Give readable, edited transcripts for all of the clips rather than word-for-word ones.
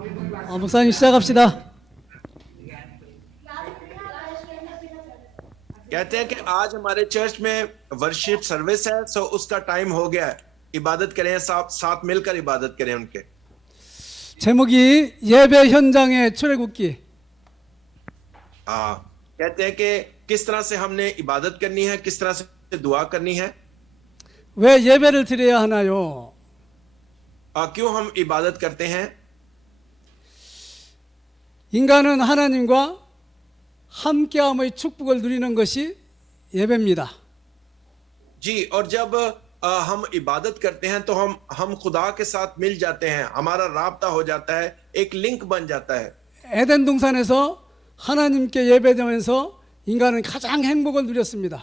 목사님 시작합시다. कहते हैं कि आज हमारे चर्च में वर्शिप सर्विस है, सो उसका टाइम हो गया है। इबादत करें, साथ मिलकर इबादत करें उनके। 제목이 예배 현장의 출애굽기. कहते हैं कि किस तरह से हमने इबादत करनी है, किस तरह से दुआ करनी है। 왜 예배를 드려야 하나요? क्यों हम इबादत करते हैं? 인간은 하나님과 함께함의 축복을 누리는 것이 예배입니다. जी, और जब हम इबादत करते हैं तो हम खुदा के साथ मिल जाते हैं, हमारा राब्ता हो जाता है, एक लिंक बन जाता है। 에덴 동산에서 하나님께 예배드리면서 인간은 가장 행복을 누렸습니다.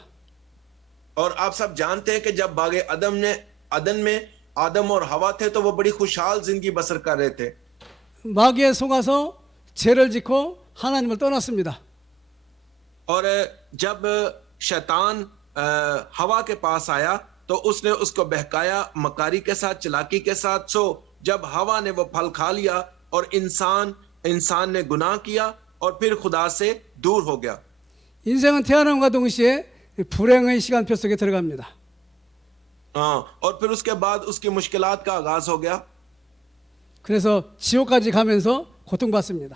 और आप सब जानते हैं कि जब बागे अदन में आदम और हवा थे तो वो बड़ी खुशहाल जिंदगी बसर कर रहे थे। 마귀에 속아서 죄를 짓고 하나님을 떠났습니다. और जब शैतान हवा के पास आया तो उसने उसको बहकाया मकारी के साथ, चलाकी के साथ। सो जब हवा ने वो फल खा लिया और इंसान ने गुनाह किया और फिर खुदा से दूर हो गया। 인생은 태어남과 동시에 불행의 시간표 속에 들어갑니다. और फिर उसके बाद उसकी मुश्किलात का आगाज हो गया। 그래서 지옥까지 가면서 고통받습니다.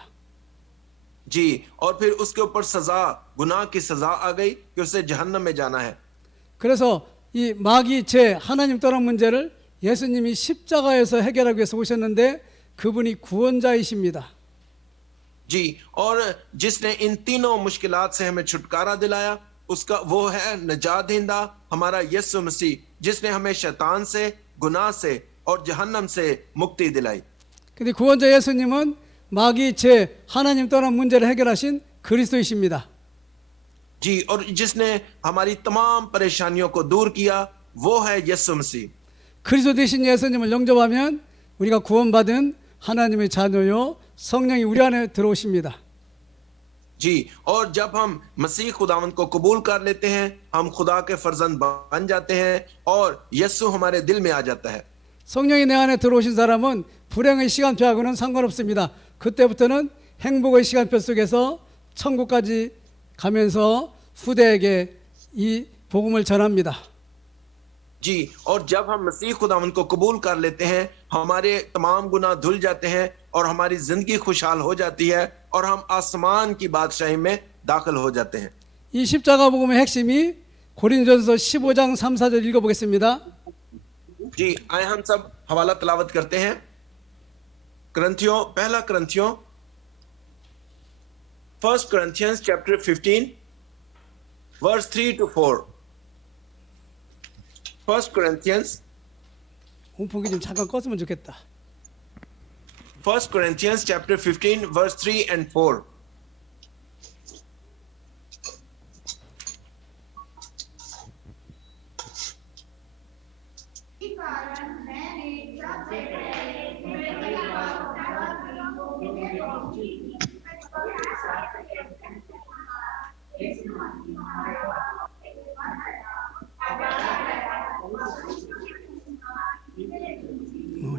जी, और फिर उसके ऊपर सजा, गुनाह की सजा आ गई कि उसे जहन्नम में जाना है। 그래서 이 마귀 죄 하나님 떠난 문제를 예수님이 십자가에서 해결하기 위해서 오셨는데 그분이 구원자이십니다. जी, और जिसने इन तीनों मुश्किलात से हमें छुटकारा दिलाया उसका वो है नजात देंदा हमारा यीशु मसीह, जिसने हमें शैतान से, गुनाह से और जहन्नम से मुक्ति दिलाई। 근데 구원자 예수님은 마귀 죄 하나님 떠난 문제를 해결하신 그리스도이십니다. जी, और जिसने हमारी तमाम परेशानियों को दूर किया वो है यीशु मसीह। 그리스도 되신 예수님을 영접하면 우리가 구원받은 하나님의 자녀요 성령이 우리 안에 들어오십니다. जी, और जब हम मसीह खुदावंद को कबूल कर लेते हैं हम खुदा के फर्जंद बन जाते हैं और यीशु हमारे दिल में आ जाता है। 성령이 내 안에 들어오신 사람은 불행의 시간표하고는 상관없습니다. 그때부터는 행복의 시간표 속에서 천국까지 가면서 후대에게 이 복음을 전합니다. जी, और जब हम मसीह खुदावंद को कबूल कर लेते हैं हमारे तमाम गुनाह धुल जाते हैं और हमारी जिंदगी खुशहाल हो जाती है और हम आसमान की बादशाही में दाखिल हो जाते हैं। 이 십자가 복음의 핵심이 고린도전서 15장 3, 4절 읽어보겠습니다. जी, आए हम सब हवाला तलावत करते हैं। पहला करंथियों 1 Corinthians chapter 15 verse 3 to 4। 1 Corinthians 온풍기 좀 잠깐 껐으면 좋겠다. 1 Corinthians chapter 15 verse 3 and 4।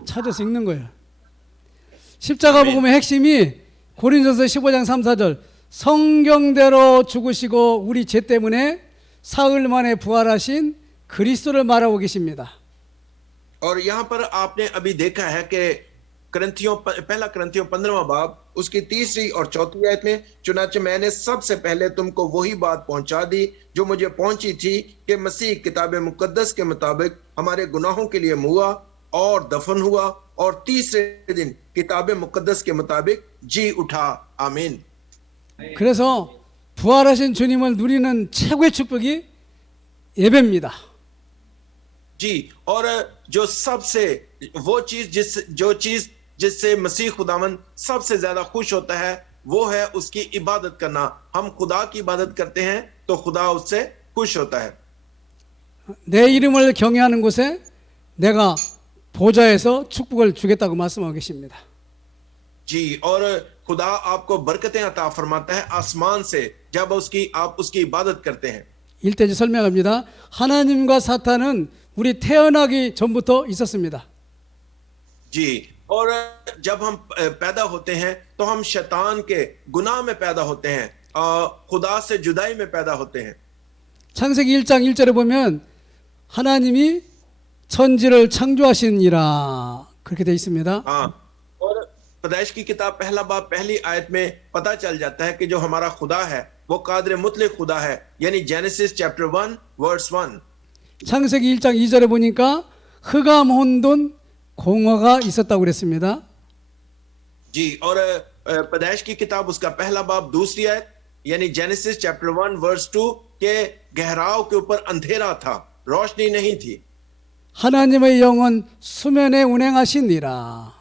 찾아서 읽는 거예요. 십자가 복음의 핵심이 고린도전서 15장 3, 4절 성경대로 죽으시고 우리 죄 때문에 사흘 만에 부활하신 그리스도를 말하고 계십니다. और यहाँ पर आपने अभी देखा है कि पहला करंथियों 15वां बाब उसकी तीसरी और चौथी आयत में, चुनाचे मैंने सबसे पहले तुमको वही बात पहुंचा दी जो मुझे पहुंची थी कि मसीह किताब मुकद्दस के मुताबिक हमारे गुनाहों के लिए मुआ और दफन हुआ और तीसरे दिन किताब मुकद्दस के मुताबिक जी उठा। आमीन। 그래서 부활하신 주님을 누리는 최고의 축복이 예배입니다. जी, और वो चीज जिससे मसीह खुदावन सबसे ज्यादा खुश होता है वो है उसकी इबादत करना। हम खुदा की इबादत करते हैं तो खुदा उससे खुश होता है। 내 이름을 경외하는 곳에 내가 보좌에서 축복을 주겠다고 말씀하고 계십니다. जी, और खुदा आपको बरकतें अता फरमाता है आसमान से जब आप उसकी इबादत करते हैं। 1대지 설명합니다. 하나님과 사탄은 우리 태어나기 전부터 있었습니다. जी, और जब हम पैदा होते हैं तो हम शैतान के गुनाह में पैदा होते हैं, खुदा से जुदाई में पैदा होते हैं। 창세기 1장 1절에 보면 하나님이 천지를 창조하시니라 그렇게 되어 있습니다. हाँ, और पैदाइश की किताब पहला बाब पहली आयत में पता चल जाता है कि जो हमारा खुदा है वो कादिर मुतलक खुदा है, यानी जेनेसिस चैप्टर 1 वर्स 1। 창세기 1장 2절에 보니까 흑암 혼돈 공허가 있었다고 그랬습니다. जी, और पैदाइश की किताब उसका पहला बाब दूसरी आयत यानी जेनेसिस चैप्टर 1 वर्स 2 के गहराव के ऊपर अंधेरा था, रोशनी नहीं थी। 하나님의 영은 수면에 운행하시니라.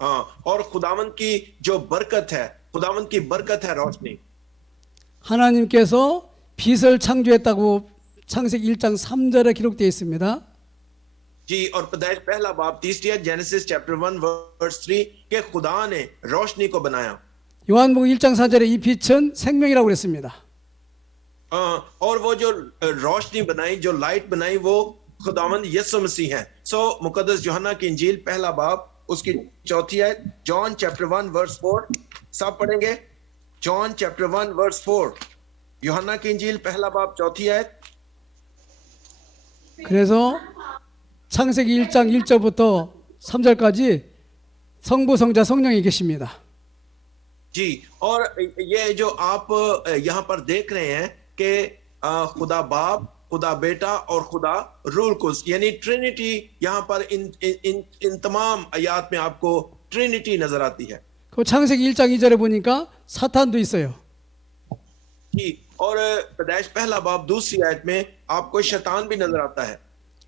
हाँ, और खुदावंद की जो बरकत है, खुदावंद की बरकत है रोशनी। 하나님께서 빛을 창조했다고 창세기 1장 3절에 기록되어 있습니다. जी, और पैदाइश पहला बाब तीसरी आयत जेनेसिस चैप्टर 1 वर्स 3 के खुदा ने रोशनी को बनाया। 요한복음 1장 4절에 이 빛은 생명이라고 그랬습니다. और वो जो रोशनी बनाई, जो लाइट बनाई, वो खुदावंद यीशु मसीह है। सो मुकद्दस यूहन्ना की इंजील पहला बाब उसकी चौथी आयत, जॉन चैप्टर 1 वर्स 4, सब पढ़ेंगे। जॉन चैप्टर 1 वर्स 4, यूहन्ना की इंजील पहला बाब चौथी आयत। 그래서 창세기 1장 1절부터 3절까지 성부, 성자, 성령이 계십니다. जी, और ये जो आप यहाँ पर देख रहे हैं कि खुदा बाप, खुदा बेटा और खुदा रूल कुद्स, यानी ट्रिनिटी, यहाँ पर इन तमाम आयात में आपको ट्रिनिटी नजर आती है। 그 창세기 1장 2절에 보니까 사탄도 있어요. जी, और पैदाइश पहला बाब दूसरी आयत में आपको शैतान भी नजर आता है।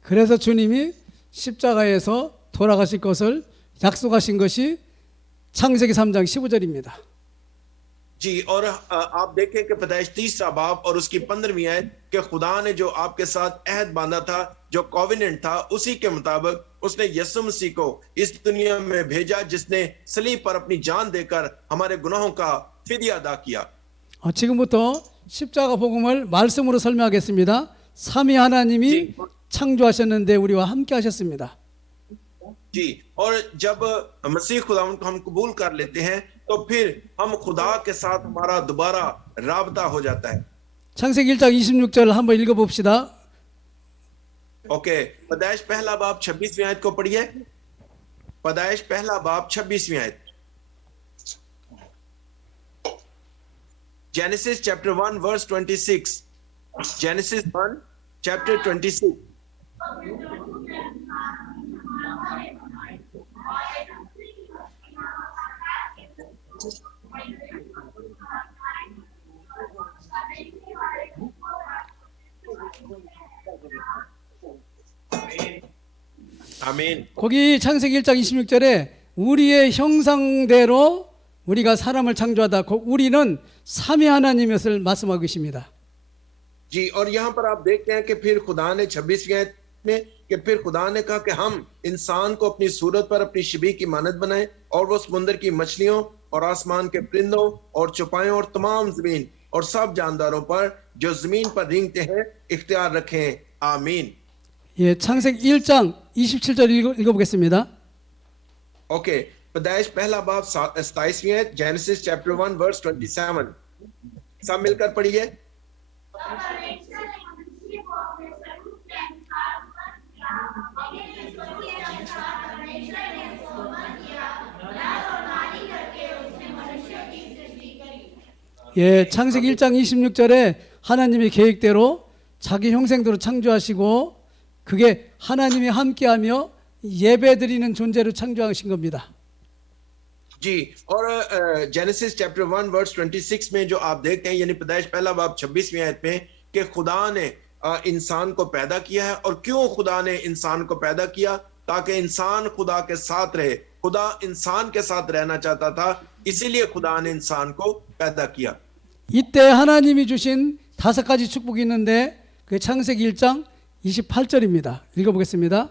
그래서 주님이 십자가에서 돌아가실 것을 약속하신 것이 창세기 3장 15절입니다. जी, और आप देखें कि पैदाइश तीसरा बाब और उसकी 15वीं आयत कि खुदा ने जो आपके साथ अहद बांधा था, जो कॉवेनेंट था, उसी के मुताबिक उसने यीशु मसीह को इस दुनिया में भेजा, जिसने सलीब पर अपनी जान देकर हमारे गुनाहों का फिदिया अदा किया। 지금부터 십자가 복음을 말씀으로 설명하겠습니다. 삼위 하나님이 창조하셨는데 우리와 함께 하셨습니다. जी, और जब मसीह खुदावंद को हम कबूल कर लेते हैं तो फिर हम खुदा के साथ हमारा दोबारा राबता हो जाता है। 창세기 1장 26절 한번 읽어봅시다. ओके, पैदाइश पहला बाब 26वीं आयत को पढ़िए। पैदाइश पहला बाब 26वीं आयत, जेनेसिस चैप्टर 1 वर्स 26, जेनेसिस 1 चैप्टर 26। 아멘. 거기 창세기 1장 26절에 우리의 형상대로 우리가 사람을 창조하다. 우리는 삼위 하나님이었을 말씀하고 계십니다. जी, और यहाँ पर आप देखते हैं कि फिर खुदा ने 26वीं आयत में कि फिर खुदा ने कहा कि हम इंसान को अपनी सूरत पर अपनी शबीह की मानद बनाएं और वो समुद्र की मछलियों और आसमान के परिंदों और चौपायों और तमाम जमीन और सब जानदारों पर जो जमीन पर रेंगते हैं इख्तियार रखें। आमीन। 예, 창세기 1장 27절 읽어보겠습니다. ओके, पैदाइश पहला बाब 27वीं आयत, जेनेसिस चैप्टर 1 वर्स 27, सब मिलकर पढ़िए। 예, 창세기 1장 26절에 하나님의 계획대로 자기 형상대로 창조하시고 그게 하나님이 함께하며 예배드리는 존재로 창조하신 겁니다. जी, और जेनेसिस चैप्टर 1 वर्स 26 में जो आप देखते हैं, यानी पैदाइश पहला बाब 26वीं आयत में कि खुदा ने इंसान को पैदा किया है। और क्यों खुदा ने इंसान को पैदा किया? ताकि इंसान खुदा के साथ रहे। खुदा इंसान के साथ रहना चाहता था, इसीलिए खुदा ने इंसान को पैदा किया। 이때 하나님이 주신 5가지 축복이 있는데 그 창세기 1장 28절입니다. 읽어보겠습니다.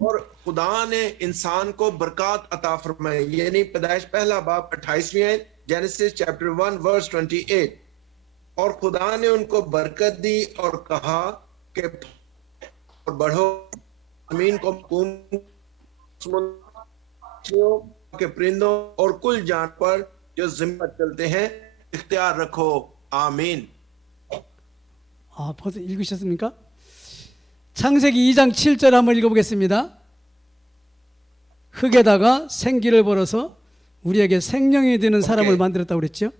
और खुदा ने इंसान को बरकत अता फरमाई, यानी पैदाइश पहला बाब 28वीं आयत, जेनेसिस चैप्टर 1 वर्स 28। और खुदा ने उनको बरकत दी और कहा कि बढ़ो, जमीन को पक्षियों के परिंदों और कुल जानवर जो जमीन पर चलते हैं इख्तियार रखो आमीन। 벌써 읽으셨습니까? 창세기 2장 7절 한번 읽어보겠습니다. 흙에다가 생기를 벌어서 우리에게 생명이 되는 사람을 오케이. 만들었다고 그랬죠?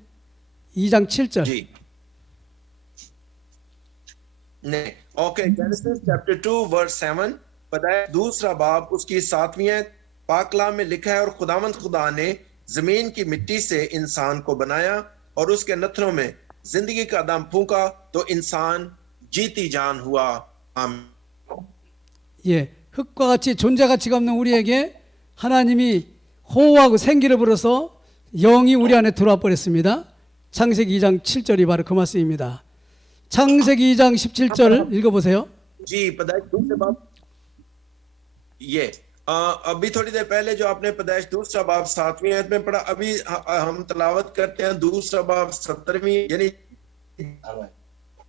2장 7절. जी नहीं ओके जेनेसिस चैप्टर 2 वर्स 7 पैदाइश दूसरा बाब उसकी 7वीं आयत पाक कलाम में लिखा है और खुदावंद खुदा ने जमीन की मिट्टी से इंसान को बनाया और उसके नथनों में जिंदगी का दम फूंका तो इंसान जीती जान हुआ आमीन। 예, 흙과 같이 존재 가치가 없는 우리에게 하나님이 호흡하고 생기를 불어서 영이 우리 안에 들어와 버렸습니다. 창세기 2장 7절이 바로 그 말씀입니다. 창세기 2장 17절 읽어보세요. जी पैदाइश दूसरे बाब ये अभी थोड़ी देर पहले जो आपने पैदाइश दूसरा बाब 7वीं आयत में पढ़ा अभी हम तलावत करते हैं दूसरा बाब 17वीं यानी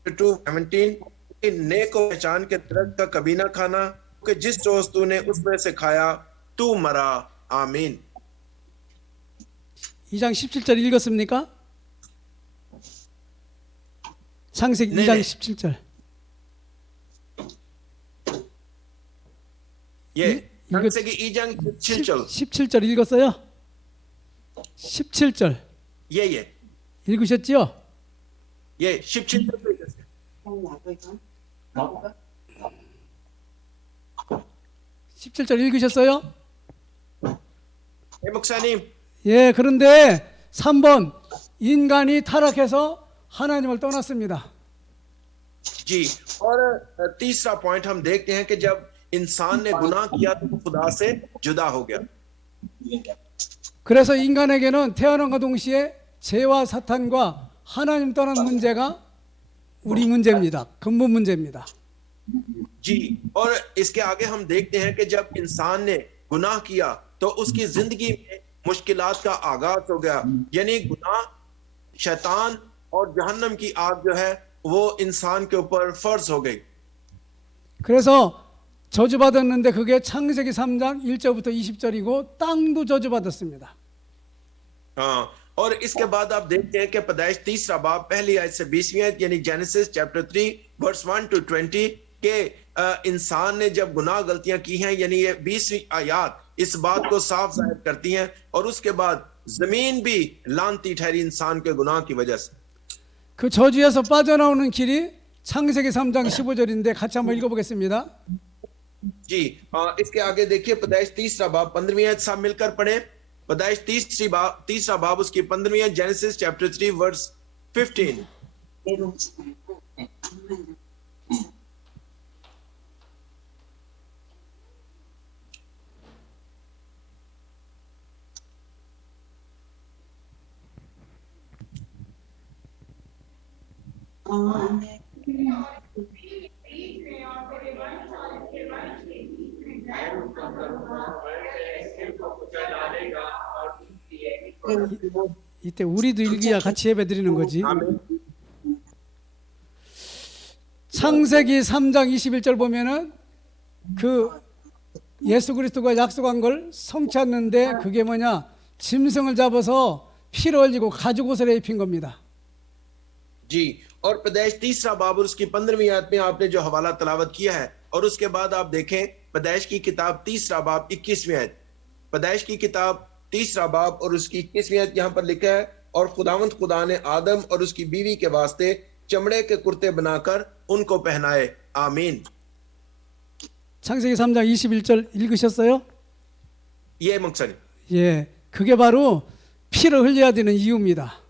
2:17 नेक को पहचान के दरख्त का कभी ना खाना कि जिस रोज तूने उसमें से खाया तू मरा आमीन। 2장 17절 읽었습니까? 창세기 네네. 2장 17절. ये 이거 창세기 2장 7절 17절 읽었어요? 17절 ये 읽으셨죠? 17절 17절 읽으셨어요? 목사님 예, 그런데 3번 인간이 타락해서 하나님을 떠났습니다. जी और तीसरा पॉइंट हम देखते हैं कि जब इंसान ने गुनाह किया तो वो खुदा से जुदा हो गया। 그래서 인간에게는 태어남과 동시에 죄와 사탄과 하나님 떠난 문제가 우리 문제입니다. 근본 문제입니다. जी और इसके आगे हम देखते हैं कि जब इंसान ने गुनाह किया तो उसकी जिंदगी में मुश्किलात का आगाज हो गया यानी गुनाह शैतान और जहन्नम की आग जो है वो इंसान के ऊपर फर्ज हो गई। 그래서 저주받았는데 그게 창세기 3장 1절부터 20절이고 땅도 저주받았습니다. हाँ और इसके बाद आप देखते हैं कि पैदाइश तीसरा बाब पहली आयत से 20वीं आयत यानी जेनेसिस चैप्टर 3 वर्स 1 to 20 के इंसान ने जब गुनाह गलतियां की हैं यानी ये 20वीं आयत इस बात को साफ जाहिर करती हैं और उसके बाद जमीन भी लानती ठहरी इंसान के गुनाह की वजह से। 그 저주에서 빠져나오는 길이 창세기 3장 15절인데 같이 한번 읽어보겠습니다. जी इसके आगे देखिए पैदाइश तीसरा बाब 15वीं आयत साहब मिलकर पढ़े पैदाइश तीसरा बाब उसकी 15वीं आयत जेनेसिस चैप्टर 3 वर्स 15। 이때 우리도 읽어야 같이 예배 드리는 거지. 창세기 3장 21절 보면은 그 예수 그리스도가 약속한 걸 성취했는데 그게 뭐냐? 짐승을 잡아서 피를 흘리고 가죽 옷을 입힌 겁니다. जी और पैदाइश तीसरा बाब और उसकी 15वीं आयत में आपने जो हवाला तलावत किया है और उसके बाद आप देखें पैदाइश की किताब तीसरा बाब 21वीं आयत पैदाइश की किताब तीसरा बाब और उसकी 21वीं आयत यहाँ पर लिखा है और खुदावंद खुदा ने आदम और उसकी बीवी के वास्ते चमड़े के कुर्ते बनाकर उनको पहनाए आमीन। 창세기 3장 21절 읽으셨어요? ये मकसद 예, 그게 바로 피를 흘려야 되는 이유입니다.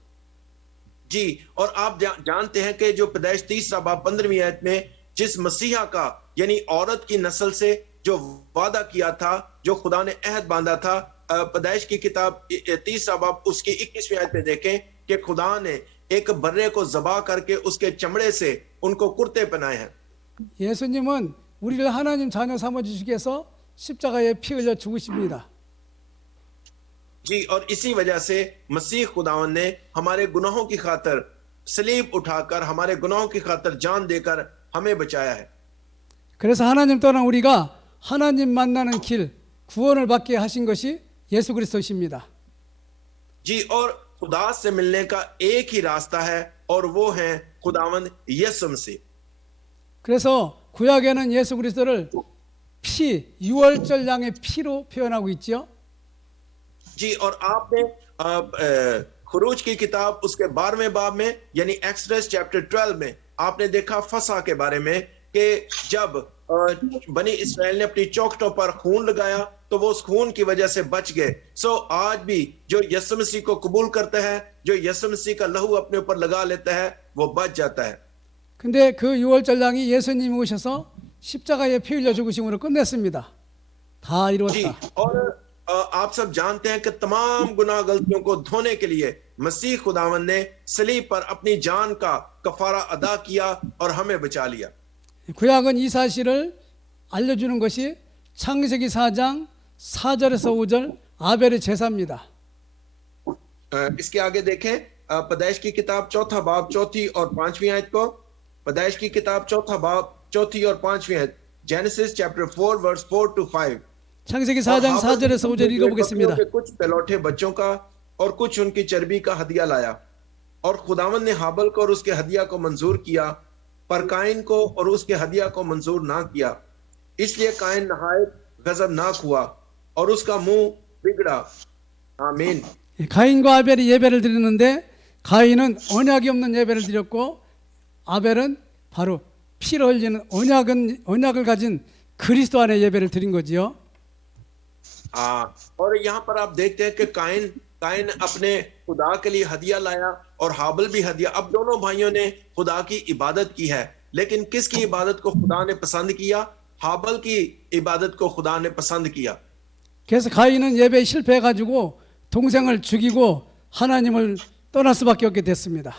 जी और आप जानते हैं कि जो पैदाइश तीसरा बाब 15वीं आयत में जिस मसीहा का यानी औरत की नस्ल से जो वादा किया था जो खुदा ने अहद बांधा था पैदाइश की किताब तीसरा बाब उसकी 21वीं आयत में देखें कि खुदा ने एक बर्रे को ज़बा करके उसके चमड़े से उनको कुर्ते पहनाए हैं। 예수님은 우리를 하나님 자녀 삼아 주시기 위해서 십자가에 피 흘려 죽으십니다. जी और इसी वजह से मसीह खुदावन ने हमारे गुनाहों की खातिर सलीब उठाकर हमारे गुनाहों की खातिर जान देकर हमें बचाया है। 그래서 하나님 떠난 우리가 하나님 만나는 길 구원을 받게 하신 것이 예수 그리스도십니다. जी, और खुदा से मिलने का एक ही रास्ता है और वो है खुदावंद यीशु मसीह। 그래서 구약에는 예수 그리스도를 피, 유월절 양의 피로 표현하고 있죠. जी, और आपने खुरूज की किताब उसके 12वें बाब में यानी एक्सोडस चैप्टर 12 में आपने देखा फसा के बारे में कि जब बनी इस्राएल ने अपनी चौखटों पर खून लगाया तो वो उस खून की वजह से बच गए। सो आज भी जो यीशु मसीह को कबूल करता है, जो यीशु मसीह का लहू अपने ऊपर लगा लेता है, वो बच जाता है। 근데 그 유월절 양이 예수님이 오셔서 십자가에 피 흘려 죽으심으로 끝냈습니다. 다 जी, 이루었다. और आप सब जानते हैं कि तमाम गुनाह गलतियों को धोने के लिए मसीह खुदावन ने सलीब पर अपनी जान का कफारा अदा किया और हमें बचा लिया। 구약은 이 사실을 알려주는 것이 창세기 4장 4절에서 5절 아벨의 제사입니다. इसके आगे देखें पैदाइश की किताब चौथा बाब चौथी और पांचवी आयत को। पैदाइश की किताब चौथा बाब चौथी और पांचवी आयत, जेनेसिस चैप्टर 4 वर्स 4 to 5। 창세기 4장 4절에서 5절 읽어보겠습니다. कुछ पहलौठे बच्चों का और कुछ उनकी चर्बी का हदिया लाया, और खुदावन ने हाबल को और उसके हदिया को मंजूर किया, पर काइन को और उसके हदिया को मंजूर ना किया। इसलिए काइन नहायत गजबनाक हुआ और उसका मुंह बिगड़ा। आमीन। 가인과 아벨이 예배를 드리는데 가인은 언약이 없는 예배를 드렸고 아벨은 바로 피를 흘리는 언약을 가진 그리스도 안에 예배를 드린 거지요. और यहाँ पर आप देखते हैं कि काइन अपने खुदा के लिए हदिया लाया और हाबल भी हदिया। अब दोनों भाइयों ने खुदा की इबादत की है, लेकिन किसकी इबादत को खुदा ने पसंद किया? हाबल की इबादत को खुदा ने पसंद किया। 그래서 가인은 예배에 실패해가지고 동생을 죽이고 하나님을 떠날 수밖에 없게 됐습니다.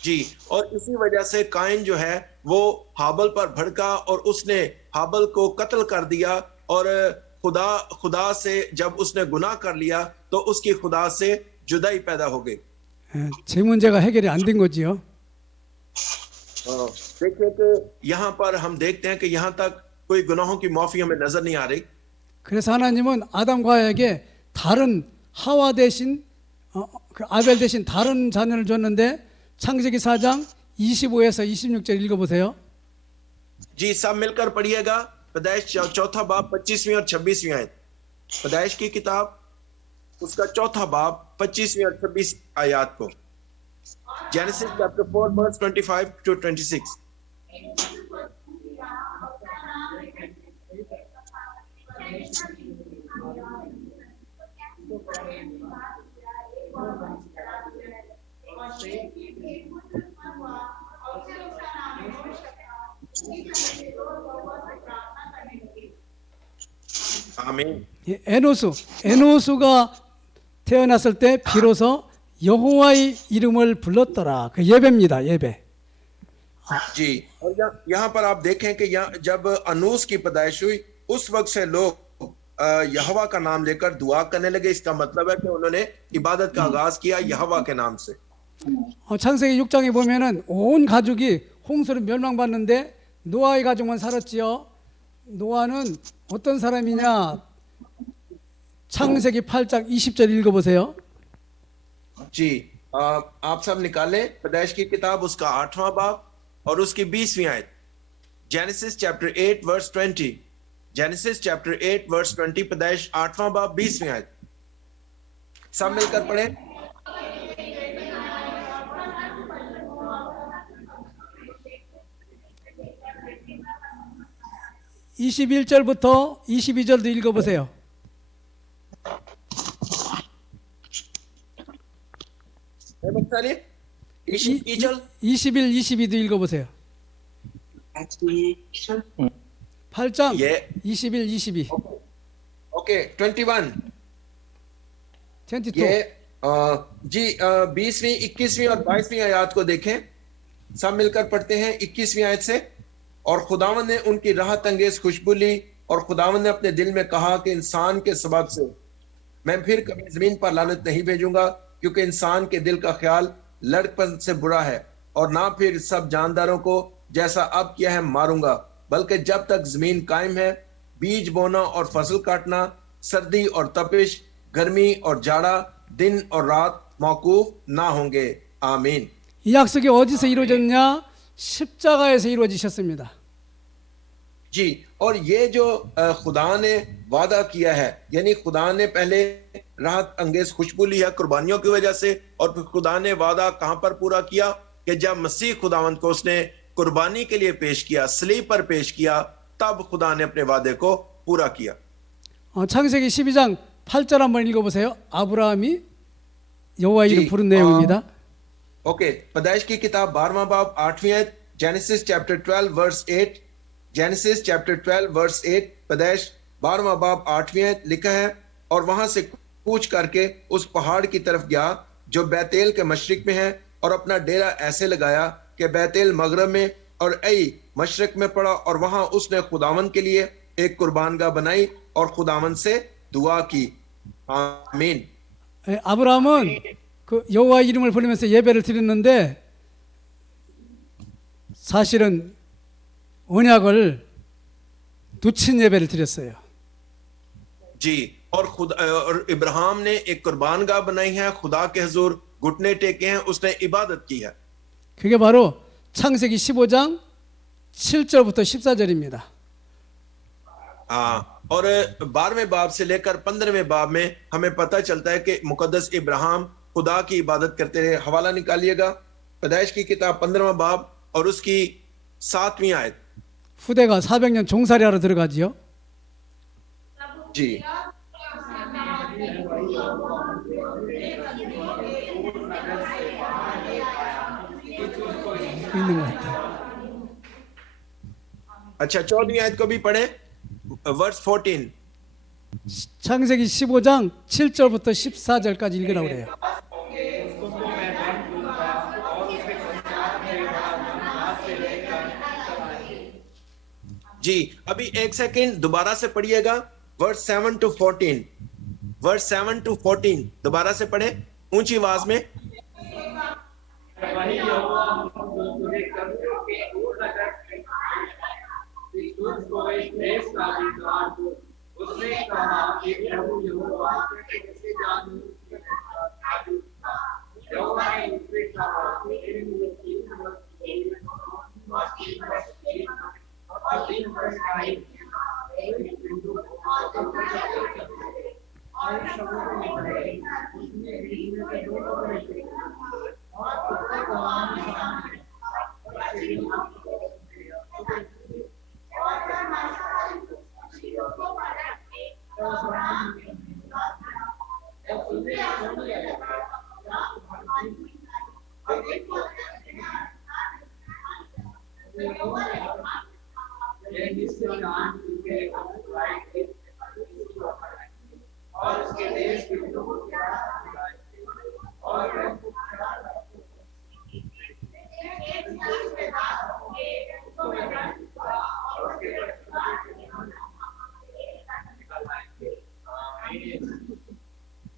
जी, और इसी वजह से काइन जो है वो हाबल पर भड़का और उसने हाबल को कत्ल कर दिया, और खुदा से जब उसने गुनाह कर लिया तो उसकी खुदा से जुदाई पैदा हो गई। 제 문제가 해결이 안 된 거지요. देखिए कि यहाँ पर हम देखते हैं कि यहाँ तक कोई गुनाहों की माफी हमें नजर नहीं आ रही। 그래서 하나님은 아담과 하와에게 다른 하와 대신 그 아벨 대신 다른 자녀를 줬는데 창세기 4장 25에서 26절 읽어보세요. जी, सब मिलकर पढ़िएगा पैदाइश चौथा बाब 25वीं और 26वीं आयत। पैदाइश की किताब उसका चौथा बाब 25वीं और 26 आयत को। जेनेसिस चैप्टर 4 वर्स 25 to 26। 아멘. 에노수가 태어났을 때 비로소 여호와의 이름을 불렀더라. 그 예배입니다. 예배. जी, और यहाँ पर आप देखें कि जब अनूस की पैदाइश हुई उस वक्त से लोग यहोवा का नाम लेकर दुआ करने लगे। इसका मतलब है कि उन्होंने इबादत का आगाज किया यहोवा के नाम से। 창세기 6장에 보면은 온 가족이 홍수로 멸망받는데 노아의 가족만 살았지요. 노아는 어떤 사람이냐? 창세기 8장 20절 읽어보세요. जी, आप सब निकालें पैदाइश की किताब उसका 8वां बाब और उसकी 20वीं आयत। जेनेसिस चैप्टर 8 वर्स 20। जेनेसिस चैप्टर 8 वर्स 20, पैदाइश 8वां बाब 20वीं आयत। सब मिलकर पढ़ें। (21절부터) (22절도) 읽어보세요. है बच्चा 21 21, 22도 읽어보세요. 8장 예. 21, 22. ओके 21 22. ये जी 20वीं 21वीं और 22वीं आयत को देखें। सब मिलकर पढ़ते हैं 21वीं आयत से। और खुदावन ने उनकी राहत अंगेज खुशबू ली, और खुदावन ने अपने दिल में कहा कि इंसान के सबब से मैं फिर कभी जमीन पर लानत नहीं भेजूंगा, क्योंकि इंसान के दिल का ख्याल लड़कपन से बुरा है, और ना फिर सब जानदारों को जैसा अब किया है मारूंगा, बल्कि जब तक जमीन कायम है बीज बोना और फसल काटना, सर्दी और तपिश, गर्मी और जाड़ा, दिन और रात मौकूफ ना होंगे। आमीन। 이 약속이 어디서 이루어졌냐? 십자가에서 이루어지셨습니다. जी, और ये जो खुदा ने वादा किया है, यानी खुदा ने पहले राहत अंगेज खुशबू ली है कुर्बानियों की वजह से, और फिर खुदा ने वादा कहां पर पूरा किया कि जब मसीह खुदावंद को उसने कुर्बानी के लिए पेश किया, सलीब पर पेश किया, तब खुदा ने अपने वादे को पूरा किया। 창세기 12장 8절 한번 읽어보세요. 아브라함이 여호와 이름 부른 내용입니다. ओके, पैदाइश की किताब 12वां बाब 8वीं आयत, जेनेसिस चैप्टर 12 वर्स 8, जेनेसिस चैप्टर 12 वर्स 8, पैदाइश 12वां बाब 8वीं आयत लिखा है, और वहां से कूच करके उस पहाड़ की तरफ गया जो बैतेल के मशरिक में है, और अपना डेरा ऐसे लगाया कि बैतेल मगरब में और ऐ मशरक में पड़ा, और वहां उसने खुदावंद के लिए एक कुर्बानगाह बनाई और खुदावंद से दुआ की। आमीन। 아브라함은 그 여호와 이름을 부르면서 예배를 드렸는데 사실은 언약을 놓친 예배를 드렸어요. जी, और इब्राहिम ने एक कुर्बानगाह बनाई है, खुदा के हुजूर घुटने टेके हैं, उसने इबादत की है। 그게 바로 창세기 15장 7절부터 14절입니다. और 12वें बाब से लेकर 15वें बाब में हमें पता चलता है कि मुकद्दस इब्राहिम खुदा की इबादत करते रहे। हवाला निकालिएगा, पैदाइश की किताब 15वां बाब और उसकी 7वीं आयत। 후대가 400년 종살이하러 들어가지요. जी, 있는 것 같아요. अच्छा 14वीं आयत को भी पढ़े, वर्स 14। 창세기 15장 7절부터 14절까지 읽으라고 그래요. जी, अभी एक सेकंड दोबारा से पढ़िएगा, वर्स 7 to 14, वर्स 7 to 14 दोबारा से पढ़े ऊंची आवाज में। वही यहोवा जो तुझे कब्रों के दूर नगर में कि तुझको इस देश का अधिकार दो। उसने कहा कि प्रभु यहोवा कैसे जानूं कि मैं साधु था। यहोवा ने उससे कहा कि इन में 3 वर्ष के लिए और 3 वर्ष के लिए और 3 वर्ष का एक बिंदु और समुद्र में गए। उसने बीच में से 2 टुकड़े किए और टुकड़े को आमने सामने और उसके देश के लोगों और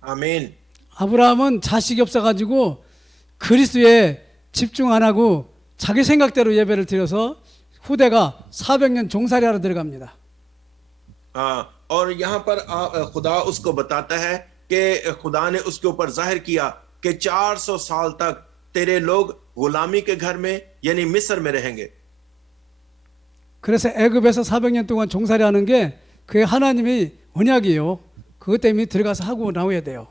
आमीन। 아브라함은 자식이 없어가지고 그리스도에 집중 안 하고 자기 생각대로 예배를 드려서 후대가 400년 종살이하러 들어갑니다. और यहाँ पर खुदा उसको बताता है कि खुदा ने उसके ऊपर जाहिर किया कि 400 साल तक तेरे लोग गुलामी के घर में यानी मिस्र में रहेंगे। 그래서 애굽에서 400년 동안 종살이하는 게 그게 하나님의 언약이에요. 그것 때문에 들어가서 하고 나와야 돼요.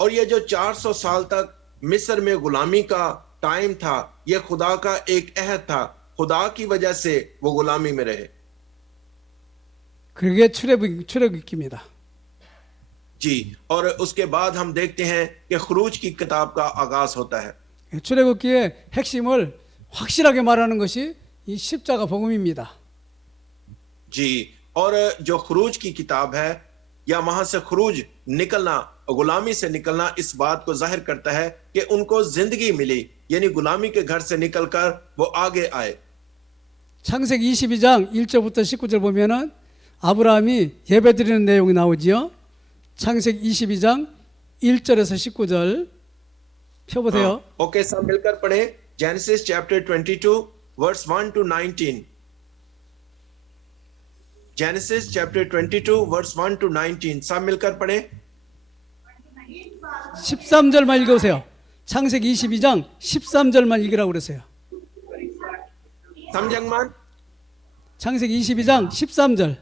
और ये जो 400 साल तक मिस्र में गुलामी का टाइम था, ये खुदा का एक अहद था, खुदा की वजह से वो गुलामी में रहे। 그게 출애굽기입니다. जी, और उसके बाद हम देखते हैं कि खरूज की किताब का आगाज होता है। 출애굽기의 핵심을 확실하게 말하는 것이 이 십자가 복음입니다. जी, और जो खरूज की किताब है या वहां से खरूज निकलना, गुलामी से निकलना, इस बात को जाहिर करता है कि उनको जिंदगी मिली, यानी गुलामी के घर से निकलकर वो आगे आए। 창세기 22장 1절부터 19절 보면은 아브라함이 예배드리는 내용이 나오지요. 창세기 22장 1절에서 19절 펴보세요. ओके, सब मिलकर पढ़े जेनेसिस चैप्टर 22 वर्स 1 to 19। जेनेसिस चैप्टर 22 वर्स 1 to 19 सब मिलकर पढ़े 13절만 읽으세요. 창세기 22장 13절만 읽으라고 그랬어요. समझंगमान 창세기 22장 13절.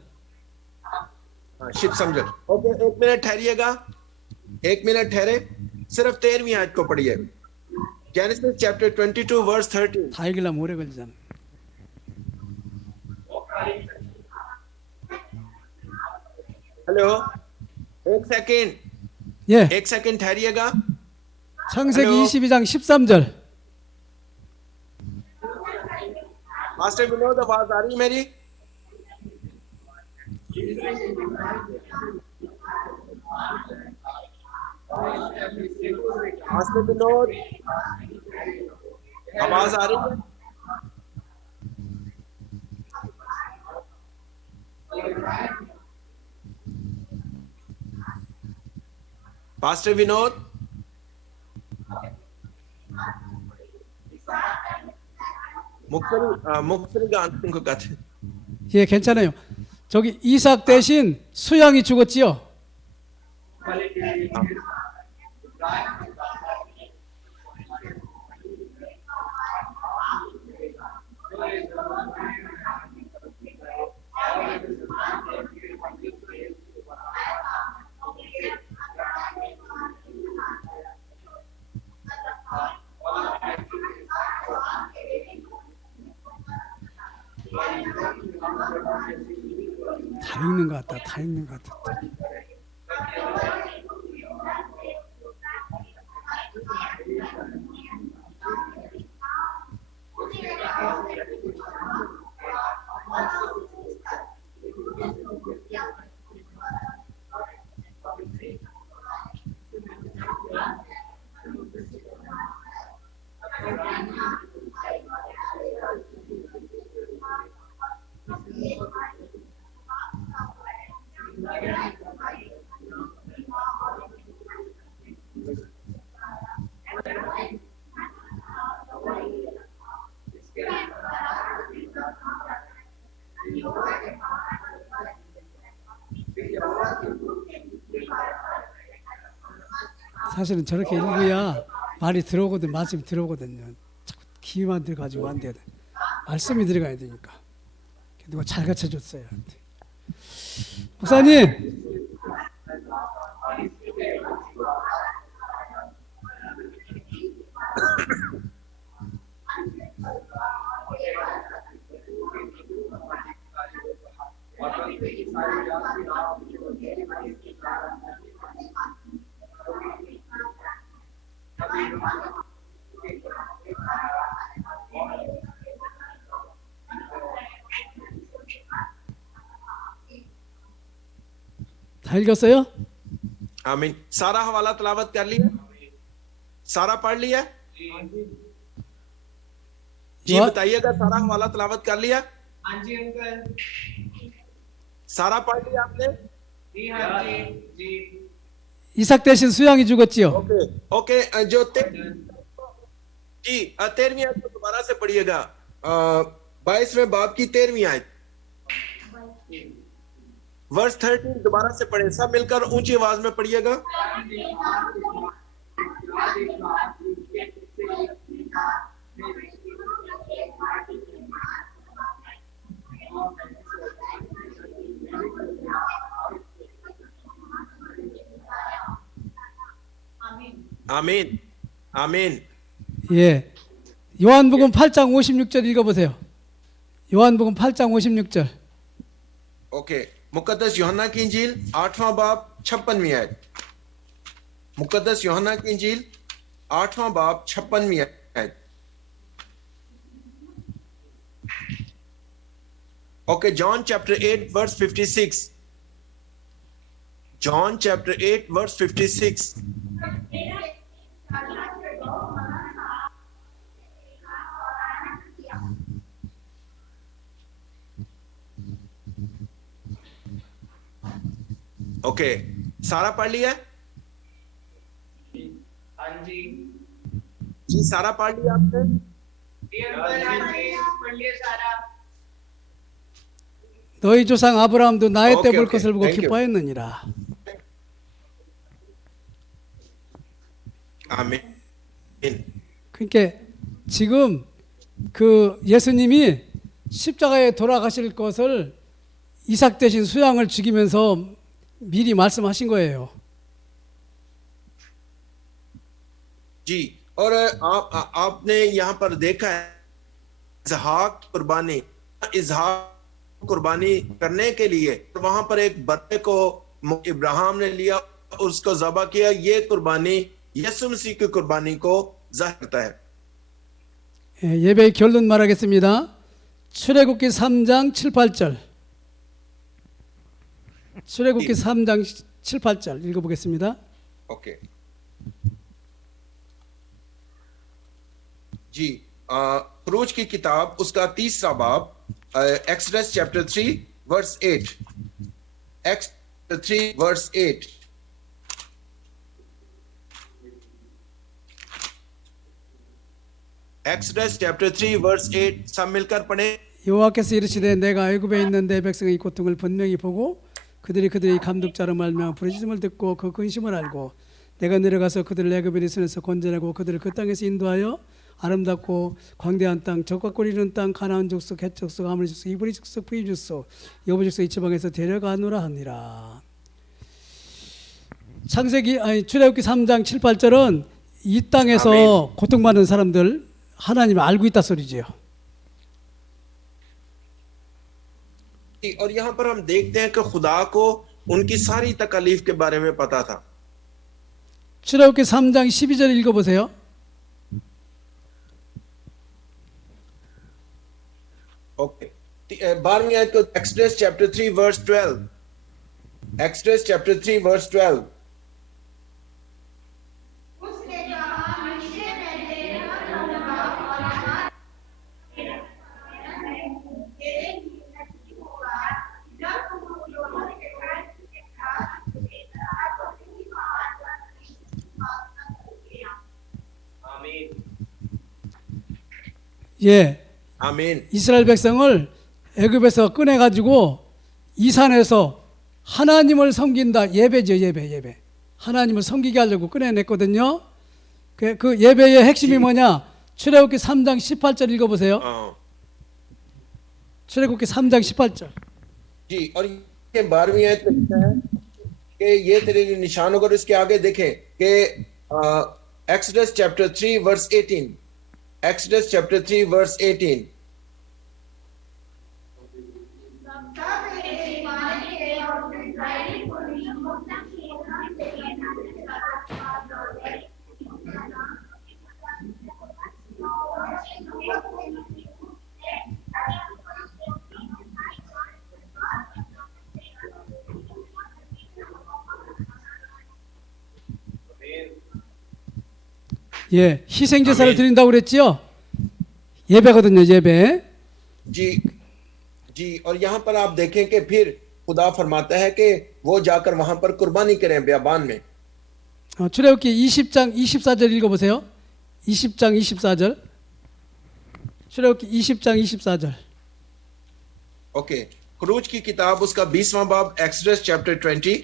शिप समझो ओके एक मिनट ठहरिएगा एक मिनट ठहरे सिर्फ 13वीं आयत को पढ़िए जेनेसिस चैप्टर 22 वर्स 13 다 읽으려면 오래 걸리잖아. हेलो 예. एक सेकंड ठहरिएगा 창세기 हेलो। 22장 13절. मास्टर विनोद आवाज आ रही है मेरी मास्टर विनोद आवाज आ रही है मास्टर विनोद 목소리가 안 된 것 같아. 예, 괜찮아요. 저기 이삭 대신 수양이 죽었지요. 다 읽는 것 같다. 다 읽는 것 같다. 사실은 저렇게 읽어야 말이 들어오거든, 말씀이 들어오거든요. 자꾸 귀만 들어가지고 안 돼. 말씀이 들어가야 되니까. 누가 잘 가르쳐줬어요. 목사님, 다 읽었어요? आमीन सारा हवाला तलावत कर लिया सारा पढ़ लिया जी वा- बताइएगा सारा हवाला तलावत कर लिया हाँ जी अंकल सारा पढ़ लिया आपने जी हाँ जी जी 이삭 대신 수양이 죽었지요. ओके ओके जो जी 13वीं आयत को दोबारा से पढ़िएगा 22वें बाब की 13वीं आयत वर्स 13 दोबारा से पढ़े सब मिलकर ऊंची आवाज में पढ़िएगा 아멘 아멘 예. 요한복음 8장 56절 읽어보세요. 요한복음 8장 56절. ओके मुकद्दस यूहन्ना की इंजील 8वां बाब 56वीं आयत मुकद्दस यूहन्ना की इंजील 8वां बाब 56वीं आयत ओके जॉन चैप्टर 8 वर्स 56 जॉन चैप्टर 8 वर्स 56 ओके सारा पढ़ लिया हाँ जी जी सारा पढ़ लिया आपने जी अंकल हाँ जी पढ़ लिया सारा 너희 조상 아브라함도 나의 때 오케이, 볼 오케이. 것을 보고 Thank you. 기뻐했느니라. आमीन। 그러니까 지금 그 예수님이 십자가에 돌아가실 것을 이삭 대신 수양을 죽이면서 미리 말씀하신 거예요. जी, और आपने यहाँ पर देखा है इजहाक कुर्बानी करने के लिए वहां पर एक बच्चे को इब्राहिम ने लिया और उसको ज़बह किया। ये कुर्बानी यीशु मसीह की कुर्बानी को जाहिर करता है। 예배의 결론 말하겠습니다. 출애굽기 3장 7, 8절. 출애굽기 3장 7, 8절 읽어보겠습니다. ओके जी, खरूज की किताब उसका 3रा बाब एक्सोडस चैप्टर 3 वर्स 8। एक्सोडस 3 वर्स 8। एक्सोडस चैप्टर 3 वर्स 8 सब मिलकर पढ़ें। 여호와께서 이르시되 내가 애굽에 있는 내 백성의 고통을 분명히 보고 그들이 감독자로 말미암아 부르짖음을 듣고 그 근심을 알고 내가 내려가서 그들을 애굽의 손에서 건져내고 그들을 그 땅에서 인도하여 아름답고 광대한 땅, 적과 꿀이는 땅, 가나안 족속, 헷 족속, 아모리 족속, 이브리 족속, 브이 족속, 여부 족속 이 지방에서 데려가노라 하니라. 출애굽기 3장 7, 8절은 이 땅에서 아멘. 고통받는 사람들 하나님을 알고 있다 소리지요. और यहाँ पर हम देखते हैं कि खुदा को उनकी सारी तकलीफ के बारे में पता था। 출애굽기 3장 12절 읽어보세요. ओके 12वीं आयत को एक्सोडस चैप्टर 3 वर्स 12। एक्सोडस चैप्टर 3 वर्स 12। उसने कहा निश्चय मैं तेरा रहूंगा और हमारा तेरे ही नजदीक होगा जब तुम दोनों के साथ आमीन। 예, आमीन। 이스라엘 백성을 애굽에서 꺼내가지고 이 산에서 하나님을 섬긴다. 예배죠, 예배. 하나님을 섬기게 하려고 꺼내냈거든요. 그 예배의 핵심이 뭐냐? 출애굽기 3장 18절 읽어보세요. 출애굽기 3장 18절. जी, और ये 12वीं आयत में लिखा है कि ये तेरे लिए निशान होगा। और इसके आगे देखें कि एक्सोडस चैप्टर 3 वर्स 18। एक्सोडस चैप्टर 3 वर्स 18। 예, 희생제사를 아멘. 드린다고 그랬지요? 예배거든요, 예배. जी, और यहाँ पर आप देखें कि फिर खुदा फरमाता है कि वो जाकर वहां पर कुर्बानी करें बियाबान में। 출애굽기 20장 24절 읽어보세요. 20장 24절. 출애굽기 20장 24절. ओके, खरूज की किताब उसका 20वां बाब एक्सोडस चैप्टर 20।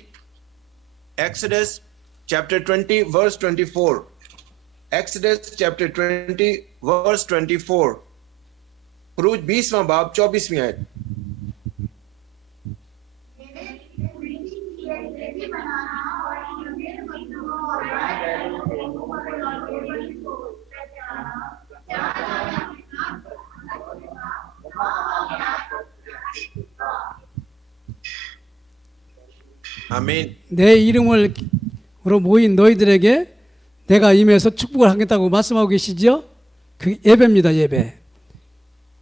एक्सोडस चैप्टर 20 वर्स 24। एक्सोडस चैप्टर 20 वर्स 24। खरूज 20वां बाब 24वीं आयत। 아멘। 내 이름으로 모인 너희들에게 내가 임해서 축복을 하겠다고 말씀하고 계시죠? 그 예배입니다, 예배.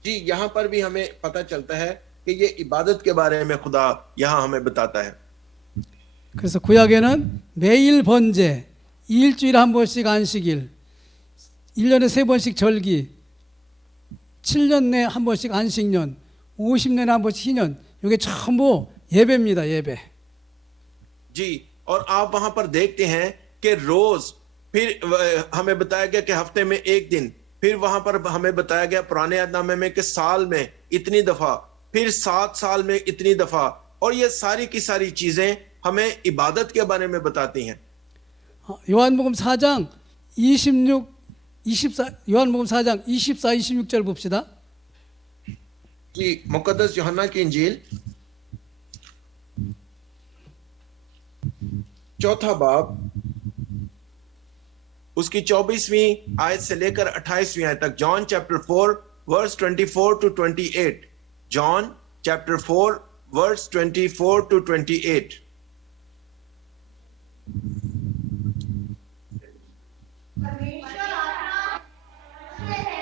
जी, यहाँ पर भी हमें पता चलता है कि ये इबादत के बारे में खुदा यहाँ हमें बताता है। 그래서 구약에는 매일 번제, 일주일에 한 번씩 안식일, 1년에 3번씩 절기, 7년 내에 한 번씩 안식년, 50년에 한 번씩 희년, 이게 전부 예배입니다, 예배. जी, और आप वहां पर देखते हैं कि रोज फिर हमें बताया गया कि हफ्ते में एक दिन, फिर वहां पर हमें बताया गया पुराने नामे में कि साल में इतनी दफा फिर 7 साल में इतनी दफा, और ये सारी की सारी चीजें हमें इबादत के बारे में बताती हैं। 요한복음 4장 26, 24, 요한복음 4장 24, 26절 봅시다. कि मुकद्दस यूहन्ना की इंजील 4 बाब उसकी 24वीं आयत से लेकर 28वीं आयत तक। जॉन चैप्टर 4 वर्स 24 to 28। जॉन चैप्टर 4 वर्स 24 to 28। परमेश्वर आत्मा है।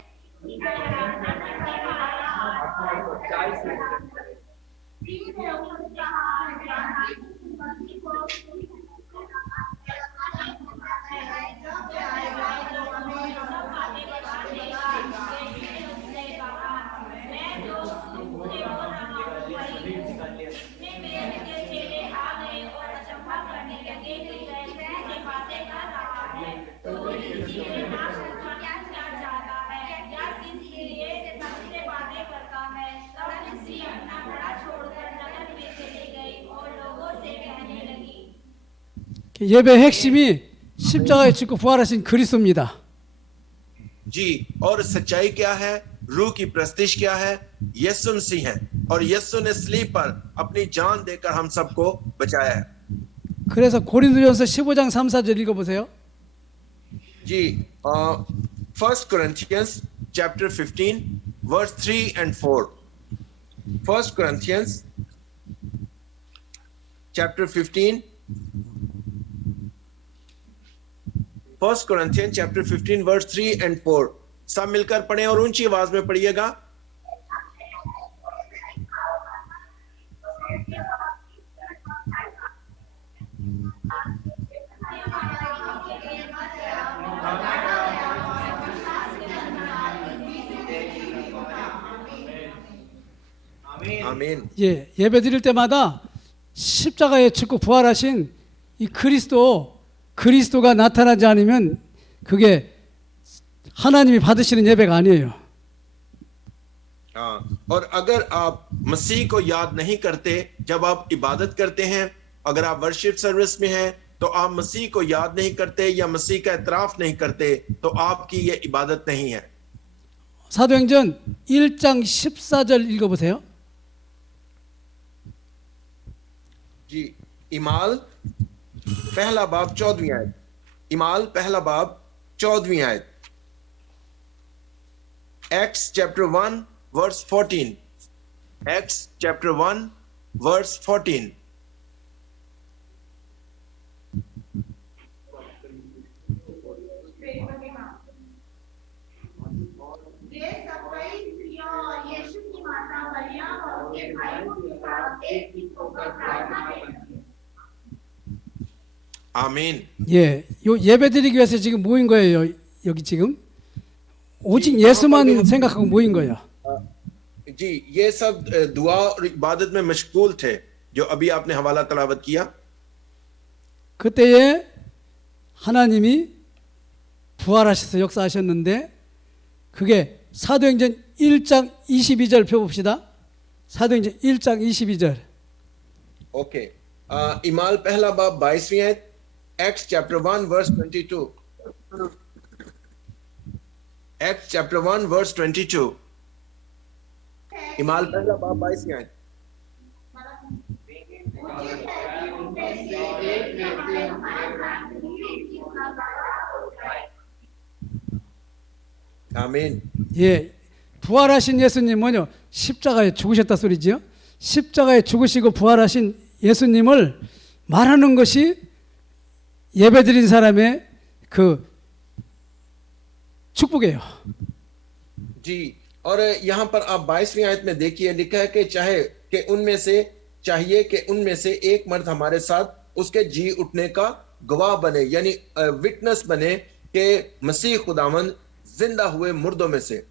예배의 핵심이 십자가에 죽고 부활하신 그리스도입니다. जी, और सच्चाई क्या है, रूह की प्रस्तिश क्या है, यीशु मसीह है, और यीशु ने सलीब पर अपनी जान देकर हम सबको बचाया है। 그래서 고린도전서 15장 3, 4절 읽어보세요. जी, 1 Corinthians chapter 15 verse 3 and 4। 1 Corinthians chapter 15, 1 Corinthians chapter 15 verse 3 and 4। सब मिलकर पढ़ें और ऊंची आवाज में पढ़िएगा। 아멘। 예, 예배 드릴 때마다 십자가에 죽고 부활하신 이 그리스도가 나타나지 않으면 그게 하나님이 받으시는 예배가 아니에요. हाँ, और अगर आप मसीह को याद नहीं करते जब आप इबादत करते हैं, अगर आप वर्शिप सर्विस में हैं तो आप मसीह को याद नहीं करते या मसीह का एतराफ नहीं करते तो आपकी ये इबादत नहीं है। 사도행전 1장 14절 읽어보세요. जी, इमाल पहला बाब 14वीं आयत। इमाल पहला बाब 14वीं आयत। Acts chapter 1 verse 14। Acts chapter 1 verse 14। ये सब कई स्त्रियों और यीशु की माता मरियम और उनके भाइयों के साथ एक ही होकर प्रार्थना करती है। आमीन। 예, 요 예배 드리기 위해서 지금 모인 거예요. 여기 지금 오직 예수만 생각하고 모인 거예요. जी, ये सब दुआ और इबादत में मशगूल थे जो अभी आपने हवाला तलावत किया। 그때에 하나님이 부활하셔서 역사하셨는데 그게 사도행전 1장 22절 펴봅시다. 사도행전 1장 22절. ओके, इमाल पहला बाब 22वीं आयत। Acts chapter 1 verse 22। Acts chapter 1 verse 22। इमाल पहला बाब 22वीं आयत। 아멘। 예, 부활하신 예수님 뭐냐? 십자가에 죽으셨다 소리지요. 십자가에 죽으시고 부활하신 예수님을 말하는 것이 예배드린 사람의 그 축복이에요. जी, और यहाँ पर आप 22वीं आयत में देखिए लिखा है कि चाहिए कि उनमें से एक मर्द हमारे साथ उसके जी उठने का गवाह बने, यानी विटनेस बने कि मसीह खुदावंद जिंदा हुए मुर्दों में से।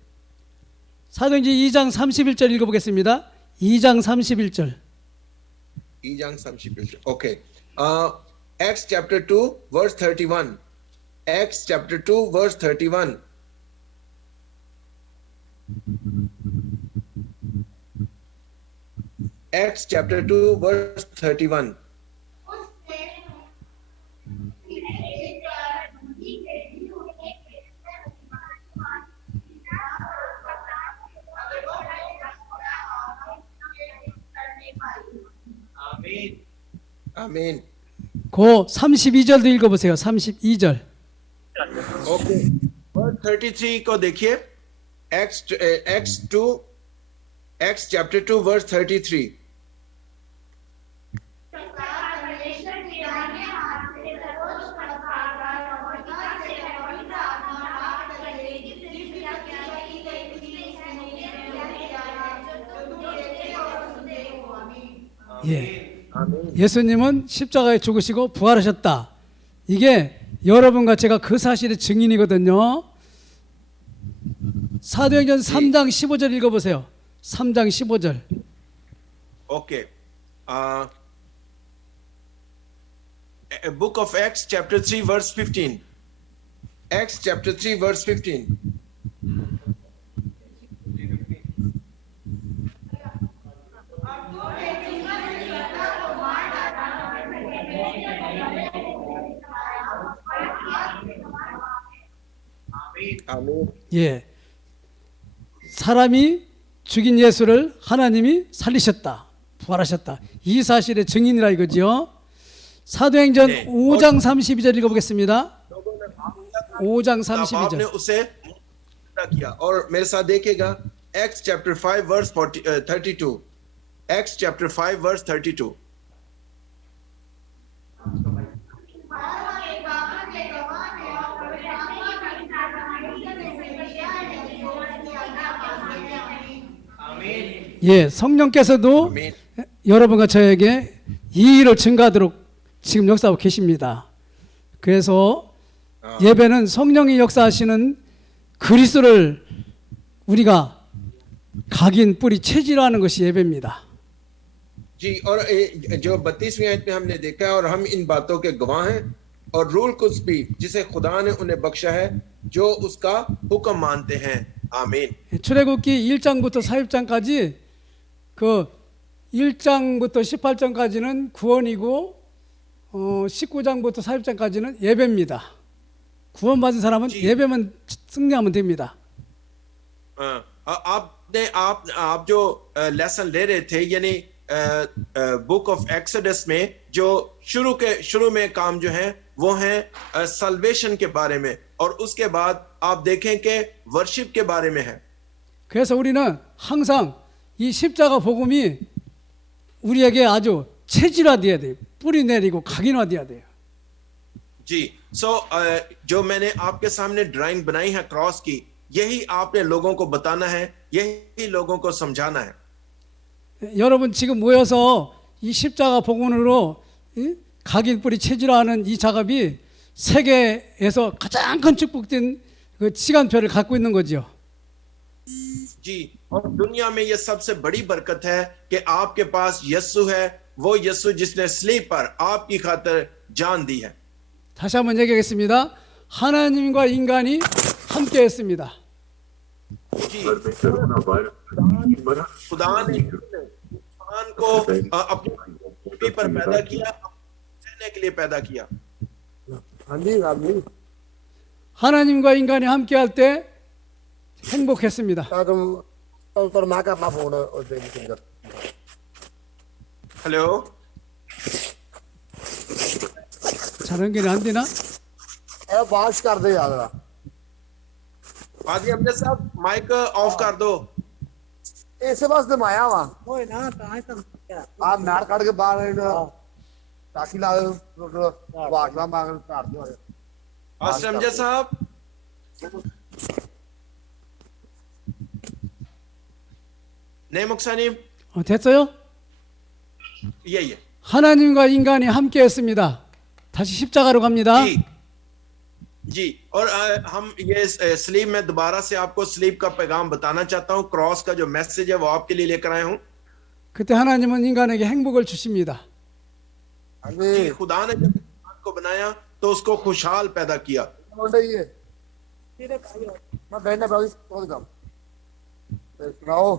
사도행전 2장 31절 읽어보겠습니다. 2장 31절. 2장 31절। 오케이. Acts chapter 2 verse 31। Acts chapter 2 verse 31। Acts chapter 2 verse 31. आमीन। Amen. 그 32절도 읽어보세요. 32절. Okay. Verse 33 को देखिए. Acts chapter 2 verse 33. 예. 예수님은 십자가에 죽으시고 부활하셨다. 이게 여러분과 제가 그 사실의 증인이거든요. 사도행전 3장 15절 읽어보세요. 3장 15절. Okay. Book of Acts chapter 3 verse 15. Acts chapter 3 verse 15. Amen. 예. 사람이 죽인 예수를 하나님이 살리셨다. 부활하셨다. 이 사실의 증인이라 이거지요. 사도행전 네. 5장 32절 읽어보겠습니다. 5장 तब आपने 32절. उसे पूरा किया और मेरे साथ देखिएगा Acts chapter 5 verse 32. Acts chapter 5 verse 32. 예, 성령께서도 아멘. 여러분과 저에게 이 일을 증가하도록 지금 역사하고 계십니다. 그래서 예배는 성령이 역사하시는 그리스도를 우리가 각인 뿌리 체질화하는 것이 예배입니다. जी और जो 32वीं आयत में हमने देखा है और हम इन बातों के गवाह हैं और रूल कुछ भी जिसे खुदा ने उन्हें बख्शा है जो उसका हुक्म मानते हैं आमीन 출애굽기 1장부터 4장까지 그 1장부터 18장까지는 구원이고 19장부터 40장까지는 예배입니다. 구원받은 사람은 예배만 승리하면 됩니다. आप जो लेसन ले रहे थे यानी बुक ऑफ एक्सोडस में जो शुरू में काम जो है वो है सल्वेशन के बारे में और उसके बाद आप देखें कि वर्शिप के बारे में है 그래서 우리는 항상 이 십자가 복음이 우리에게 아주 체질화돼야 돼요. 뿌리 내리고 각인화돼야 돼요. जी जो मैंने आपके सामने ड्राइंग बनाई है क्रॉस की यही आपने लोगों को बताना है यही लोगों को समझाना है 여러분 지금 모여서 이 십자가 복음으로 각인 뿌리 체질화하는 이 작업이 세계에서 가장 큰 축복된 그 시간표를 갖고 있는 거죠. जी और दुनिया में ये सबसे बड़ी बरकत है कि आपके पास यीशु है वो यीशु जिसने स्लीप पर आपकी खातिर जान दी है 다시 한번 얘기하겠습니다. 하나님과 인간이 함께했습니다. जी खुदा ने इंसान को अपनी पृथ्वी पर पैदा किया रहने के लिए पैदा किया 하나님과 인간이 함께할 때 행복했습니다. tôi má các ba phụ nữa ở đây thì được hello 잘 연결이 안 되나? ਇਹ ਬਾਸ਼ ਕਰਦੇ ਯਾਰ आदि अपने साहब माइक ऑफ कर दो ਇਸੇ ਵਾਸਤੇ ਮਾਇਆ ਵਾ ਹੋਏ ਨਾ ਤਾਂ ਆ ਨਾੜ ਕੱਢ ਕੇ ਬਾਹਰ ਟਾਕੀ ਲਾ ਬਾਸ਼ਾ ਮੰਗ ਕਰ ਦਿਓ समझे साहब नहीं मुक्सानी 됐어요? यही है 하나님과 인간이 함께했습니다. 다시 십자가로 갑니다. जी जी और हम ये स्लीप में दोबारा से आपको स्लीप का पैगाम बताना चाहता हूँ क्रॉस का जो मैसेज है वो आपके लिए लेकर आया हूँ 그때 하나님은 인간에게 행복을 주십니다. जी खुदा ने जब इंसान को बनाया तो उसको खुशहाल पैदा किया ਮੁੰਡੇ ਹੀ ਮੈਂ ਬੈਠਣਾ ਬਾਈ ਕੋਈ ਕੰਮ ਸੁਣਾਓ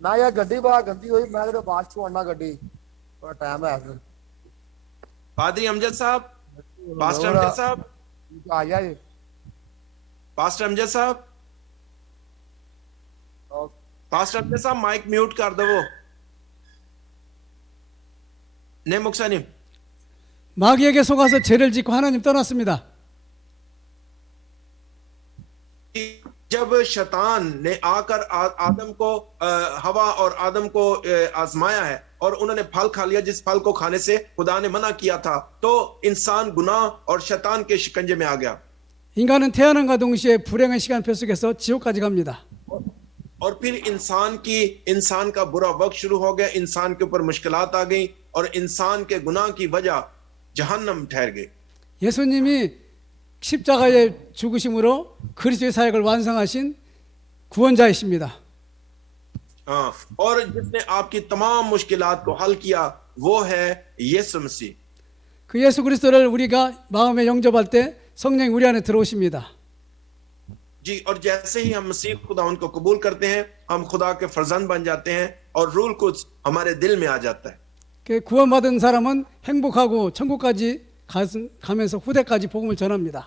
ना यार गड्डी बड़ा गंदी हुई मैं तो बात छोड़ना गड्डी थोड़ा टाइम है फिर पादरी अमजद साहब, पास्टर अमजद साहब, आ गया ये पास्टर अमजद साहब, और पास्टर अमजद साहब माइक म्यूट कर दो। 네 목사님, 마귀에게 속아서 죄를 짓고 하나님 떠났습니다. जब शैतान ने आकर आदम को हवा और आदम को आजमाया है और उन्होंने फल खा लिया जिस फल को खाने से खुदा ने मना किया था, तो इंसान गुनाह और शैतान के शिकंजे में आ गया 인간은 태어남과 동시에 불행의 시간표 속에서 지옥까지 갑니다. और फिर इंसान का बुरा वक्त शुरू हो गया, इंसान के ऊपर मुश्किलात आ गई और इंसान के गुनाह की वजह जहन्नम ठहर गई। 예수님이 십자가의 죽으심으로 그리스도의 사역을 완성하신 구원자이십니다. हाँ, और जिसने आपकी तमाम मुश्किलात को हल किया वो है यीशु मसीह। 그 예수 그리스도를 우리가 마음에 영접할 때 성령이 우리 안에 들어오십니다. जी, और जैसे ही हम मसीह खुदा उनको कबूल करते हैं, हम खुदा के फर्जंद बन जाते हैं और रूल कुछ हमारे दिल में आ जाता है। 그 구원받은 사람은 행복하고 천국까지 가면서 후대까지 복음을 전합니다.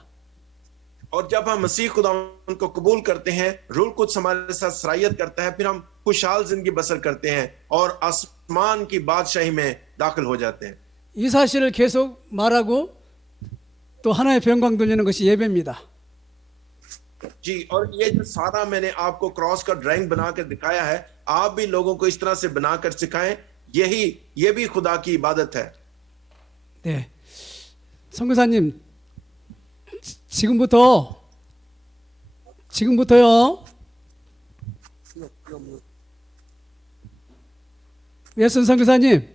और जब हम मसीह खुदा उनको कबूल करते हैं, रूल कुछ हमारे साथ सरायत करता है, फिर हम खुशहाल जिंदगी बसर करते हैं और आसमान की बादशाही में दाखिल हो जाते हैं। 이 사실을 계속 말하고 또 하나의 영광 돌리는 것이 예배입니다. जी, और ये जो सारा मैंने आपको क्रॉस का ड्राइंग बना कर दिखाया है, आप भी लोगों को इस तरह से बनाकर सिखाएं, ये भी खुदा की इबादत है। 네, 선교사님 지금부터요. 예순 선교사님,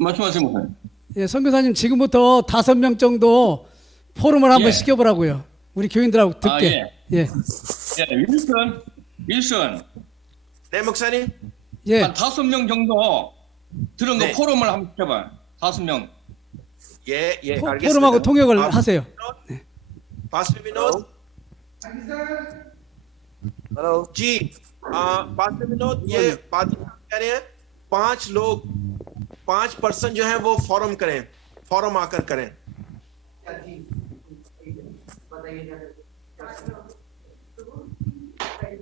말씀하세요, 목사님. 예, 선교사님 지금부터 5명 정도 포럼을 한번 예. 시켜보라고요. 우리 교인들하고 듣게. 예, 예, 윌슨, 네, 목사님? 예, 한 5명 정도 들은 거 네. 포럼을 한번 해봐. 5명. 예, 포럼하고 통역을 आप- 하세요. पास्टर विनोद हेलो जी, पास्टर विनोद, ये पादरी कह रहे हैं 5% जो है वो फॉरम आकर करें।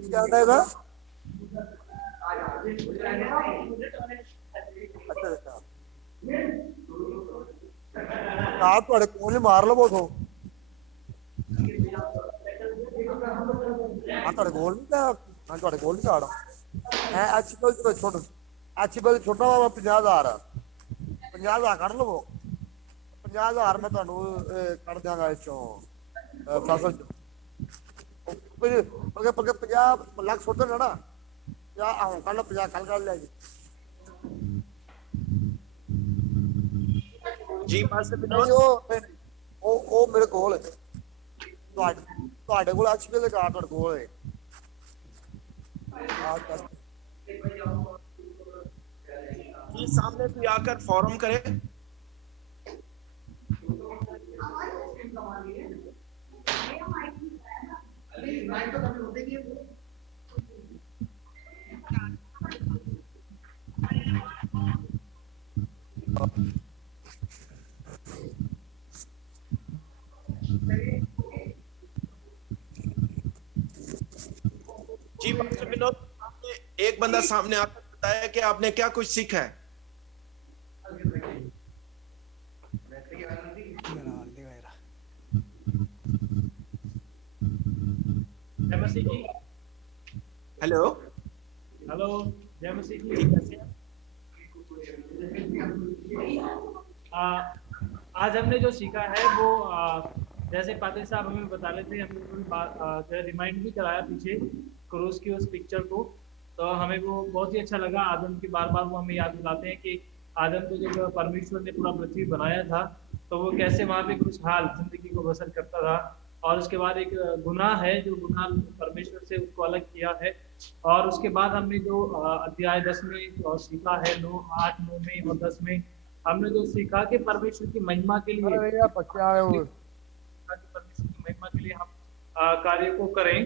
क्या होता है इधर? अच्छा अच्छा आप ਤੁਹਾਡੇ ਕੋਲ ਹੀ ਮਾਰ ਲਵੋ ਤੋਂ ਆ ਤੁਹਾਡੇ ਕੋਲ ਨਹੀਂ ਤਾਂ ਹਾਂ ਤੁਹਾਡੇ ਕੋਲ ਨਹੀਂ ਕਾਰਡ ਐ ਐਚਪੀਐਲ ਤੋਂ ਛੋਟਾ ਐਚਪੀਐਲ ਛੋਟਾ ਵਾ 50000 50000 ਕੱਢ ਲਵੋ 50000 ਮੈਂ ਤੁਹਾਨੂੰ ਕੱਢ ਦਿਆਂਗਾ ਇਸ ਚੋਂ ਫਸਲ ਚੋਂ ਪੱਕੇ 50 ਲੱਖ ਛੋਟਾ ਨਾ ਜਾਂ ਆਹ ਕੱਢ ਲਓ 50 ਕੱਢ ਲਿਆ ਜੀ जी, पास्टर ਨਹੀਂ विनोद, ਉਹ ਮੇਰੇ ਕੋਲ ਹੈ ਤੁਹਾਡੇ ਕੋਲ ਐਚਪੀਐਲ ਦੇ ਕਾਰਡ ਤੁਹਾਡੇ ਕੋਲ ਹੈ जी सामने कोई आकर फॉरम करे। जी, पास्टर विनोद, आपने एक बंदा सामने आकर बताया कि आपने क्या कुछ सीखा है। जय मसीह जी। हेलो, हेलो, जय मसीह जी। जी कैसे हैं? आज हमने जो सीखा है वो जैसे पादरी साहब हमें बता रहे थे, हमने थोड़ी बात जो है रिमाइंड भी कराया पीछे क्रूस की उस पिक्चर को, तो हमें वो बहुत ही अच्छा लगा। आदम की बार बार वो हमें याद दिलाते हैं कि आदम को जब परमेश्वर ने पूरा पृथ्वी बनाया था तो वो कैसे वहाँ पे खुशहाल जिंदगी को बसर करता था, और उसके बाद एक गुनाह है जो गुनाह परमेश्वर से उसको अलग किया है। और उसके बाद हमने जो अध्याय 10 में और सीखा है 8, 9 में और 10 में हमने जो सीखा कि परमेश्वर की महिमा के लिए बच्चे आए हुए परमेश्वर की महिमा के लिए हम कार्य को करें।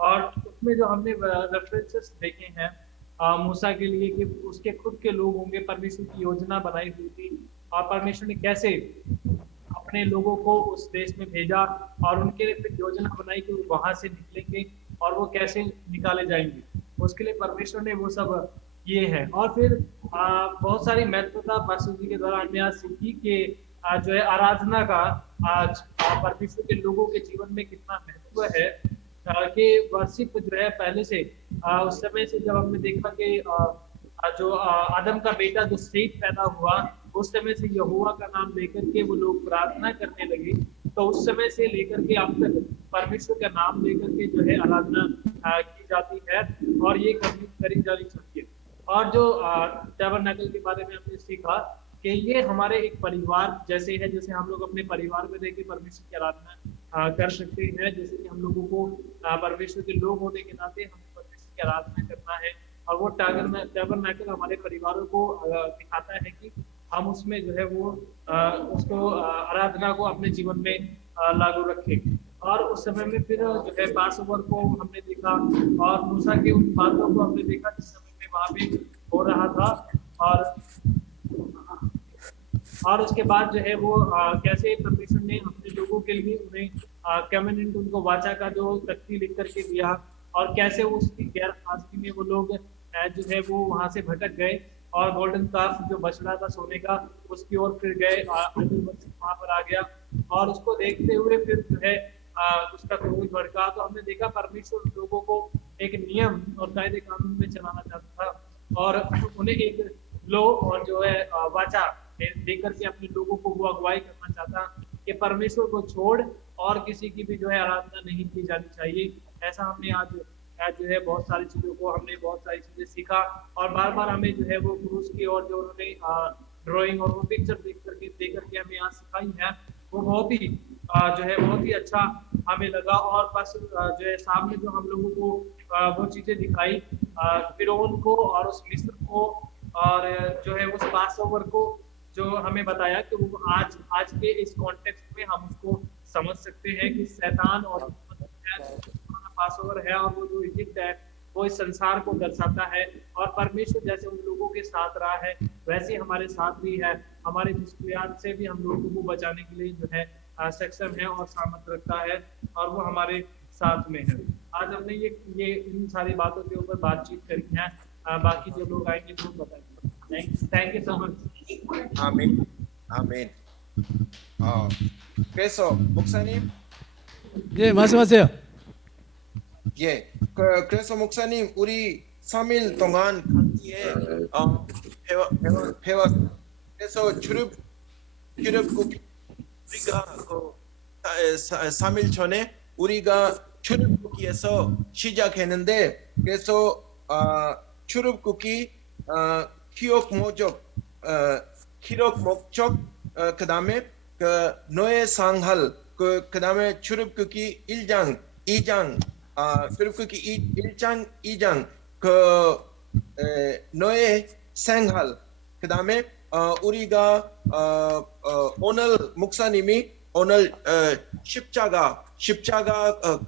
और उसमें जो हमने रेफरेंसेस देखे हैं मूसा के लिए कि उसके खुद के लोग होंगे, परमेश्वर की योजना बनाई हुई थी और परमेश्वर ने कैसे अपने लोगों को उस देश में भेजा और उनके लिए फिर योजना बनाई कि वो वहां से निकलेंगे और वो कैसे निकाले जाएंगे। उसके लिए परमेश्वर ने वो सब किए हैं। और फिर बहुत सारी महत्वता पास्टर जी के द्वारा हमने आज सीखी कि जो है आराधना का आज परमेश्वर के लोगों के जीवन में कितना महत्व है। कि वर्शिप जो है पहले से उस समय से जब हमने देखा कि जो आदम का बेटा जो सेत पैदा हुआ, उस समय से यहोवा का नाम लेकर के वो लोग प्रार्थना करने लगे। तो उस समय से लेकर के अब तक परमेश्वर का नाम लेकर के जो है आराधना की जाती है और ये करी जानी चाहिए। और जो टैबरनेकल के बारे में हमने सीखा कि ये हमारे एक परिवार जैसे है, जैसे हम लोग अपने परिवार में रह के परमेश्वर की आराधना कर सकते हैं। जैसे कि हम लोगों को परमेश्वर के लोग होने के नाते हमें परमेश्वर की आराधना करना है और वो टैबरनेकल हमारे परिवारों को दिखाता है कि हम उसमें जो है वो उसको आराधना को अपने जीवन में लागू रखें। और उस समय में फिर जो है पास ओवर को हमने देखा और मूसा की उन बातों को हमने देखा जिस समय में वहां पे हो रहा था। और उसके बाद जो है वो कैसे परमेश्वर ने अपने लोगों के लिए उन्हें कमेंडेंट उनको वाचा का जो तख्ती लिख करके दिया और कैसे उसकी गैर हाजिरी में वो लोग जो है वो वहां से भटक गए और गोल्डन काफ जो बच रहा था सोने का उसकी ओर फिर गए। वहां पर आ गया और उसको देखते हुए फिर जो है उसका क्रोध भड़का। तो हमने देखा परमेश्वर लोगों को एक नियम और कायदे कानून में चलाना चाहता था और उन्हें एक लो और जो है वाचा देकर के अपने लोगों को वो अगुवाई करना चाहता कि परमेश्वर को छोड़ और किसी की भी जो है आराधना नहीं की जानी चाहिए। ऐसा हमने आज जो है बहुत सारी चीजों को हमने बहुत सारी चीजें सीखा और बार बार हमें जो है वो क्रूस की और जो उन्होंने ड्राइंग और वो पिक्चर देख करके हमें आज सिखाई है वो बहुत ही जो है बहुत ही अच्छा हमें लगा। और बस जो है सामने जो हम लोगों को वो चीजें दिखाई फिरौन को और उस मिस्र को और जो है उस पास ओवर को जो हमें बताया कि वो आज के इस कॉन्टेक्स्ट में हम उसको समझ सकते हैं कि शैतान और पास ओवर है और वो जो इजिप्ट है वो इस संसार को दर्शाता है और परमेश्वर जैसे उन लोगों के साथ रहा है वैसे हमारे साथ भी है। हमारे मुश्किलात से भी हम लोगों को बचाने के लिए जो है सक्षम है और सामर्थ रखता है और वो हमारे साथ में है। आज हमने ये इन सारी बातों के ऊपर बातचीत करी है। बाकी जो लोग आएंगे वो बताएंगे। Thank you so much. आमीन आमीन। 그래서 목사님 예, 말씀하세요. 예, 그래서 목사님 우리 3일 동안 강의에 배웠 그래서 출애굽기 우리가 3일 전에 우리가 출애굽기에서 시작했는데 그래서 출애굽기 기록 목적 그다음에 그 노예 상할 그다음에 출애굽기 1장 2장 출애굽기 1장 2장 그 노예 생활 그다음에 우리가 오늘 목사님이 오늘 십자가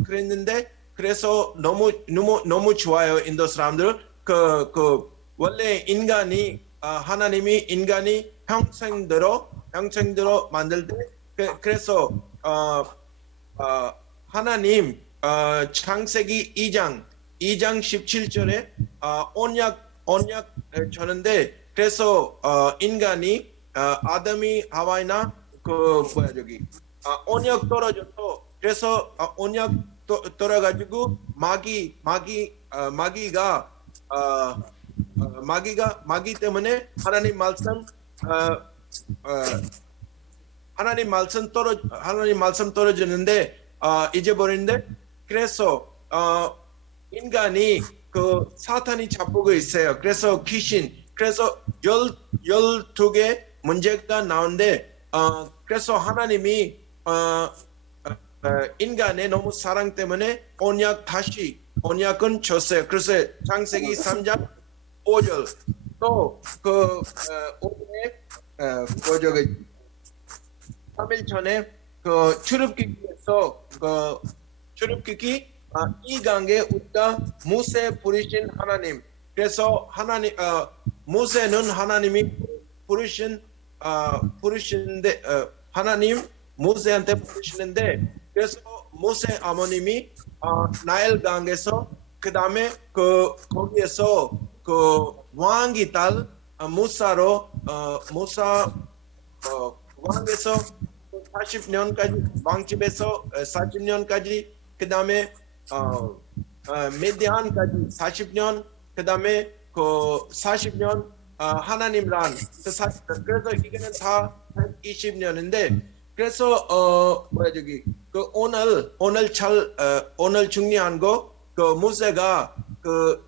그랬는데 그래서 너무 좋아요. 인도 사람들 그 원래 인간이 하나님이 인간이 형상대로 만들 때 그래서 하나님 창세기 2장 17절에 언약 주는데 그래서 인간이 아담이 하와이나 그 뭐야 저기 언약 떨어졌어. 그래서 언약 떨어가지고 마귀 때문에 하나님 말씀 떨어졌는데 잊어버리는데 그래서 인간이 그 사탄이 잡고 있어요. 그래서 귀신 그래서 12개 문제가 나오는데 그래서 하나님이 인간의 너무 사랑 때문에 언약은 줬어요. 그래서 창세기 3장 5절 또 그 저기 3일 전에 그 출애굽기에서 그 출애굽기 이 강에 우리가 모세 부르신 하나님. 그래서 하나님 모세는 하나님이 부르시는데 하나님 모세한테 부르시는데 그래서 모세 어머님이 나일 강에서 그 다음에 거기에서 왕이 딸 무사로 무사 왕에서 40년까지 왕집에서 40년까지 그 다음에 미디안까지 40년 그 다음에 40년 하나님란 그래서 이게는 다 20년인데 그래서 오늘 중요한 거 모세가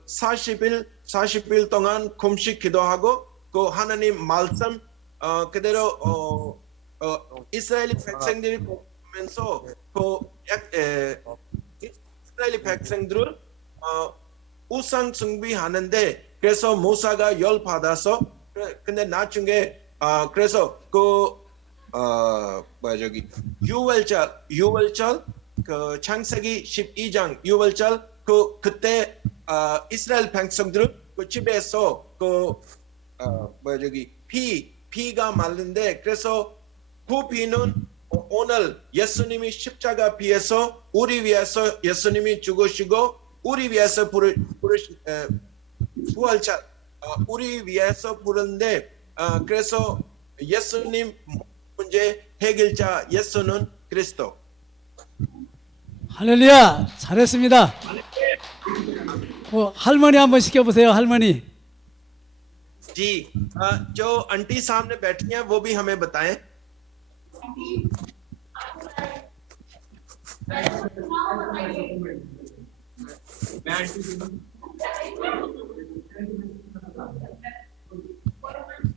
40일 동안 금식 기도하고 하나님 말씀 그대로 이스라엘 백성들이 보면서 이스라엘 백성들을 우상 숭배하는데 그래서 모세가 열 받아서 근데 나중에 그래서 유월절 창세기 12장 유월절 그때 이스라엘 백성들은 집에서 피가 말른데 그래서 그 피는 오늘 예수님이 십자가 피해서 우리 위해서 예수님이 죽으시고 우리 위해서 부활절 우리 위해서 부르는데 그래서 예수님 문제 해결자 예수는 그리스도. 할렐루야. 잘했습니다. 할머니 한번 시켜보세요. 할머니. जी जो आंटी सामने बैठी हैं वो भी हमें बताएं।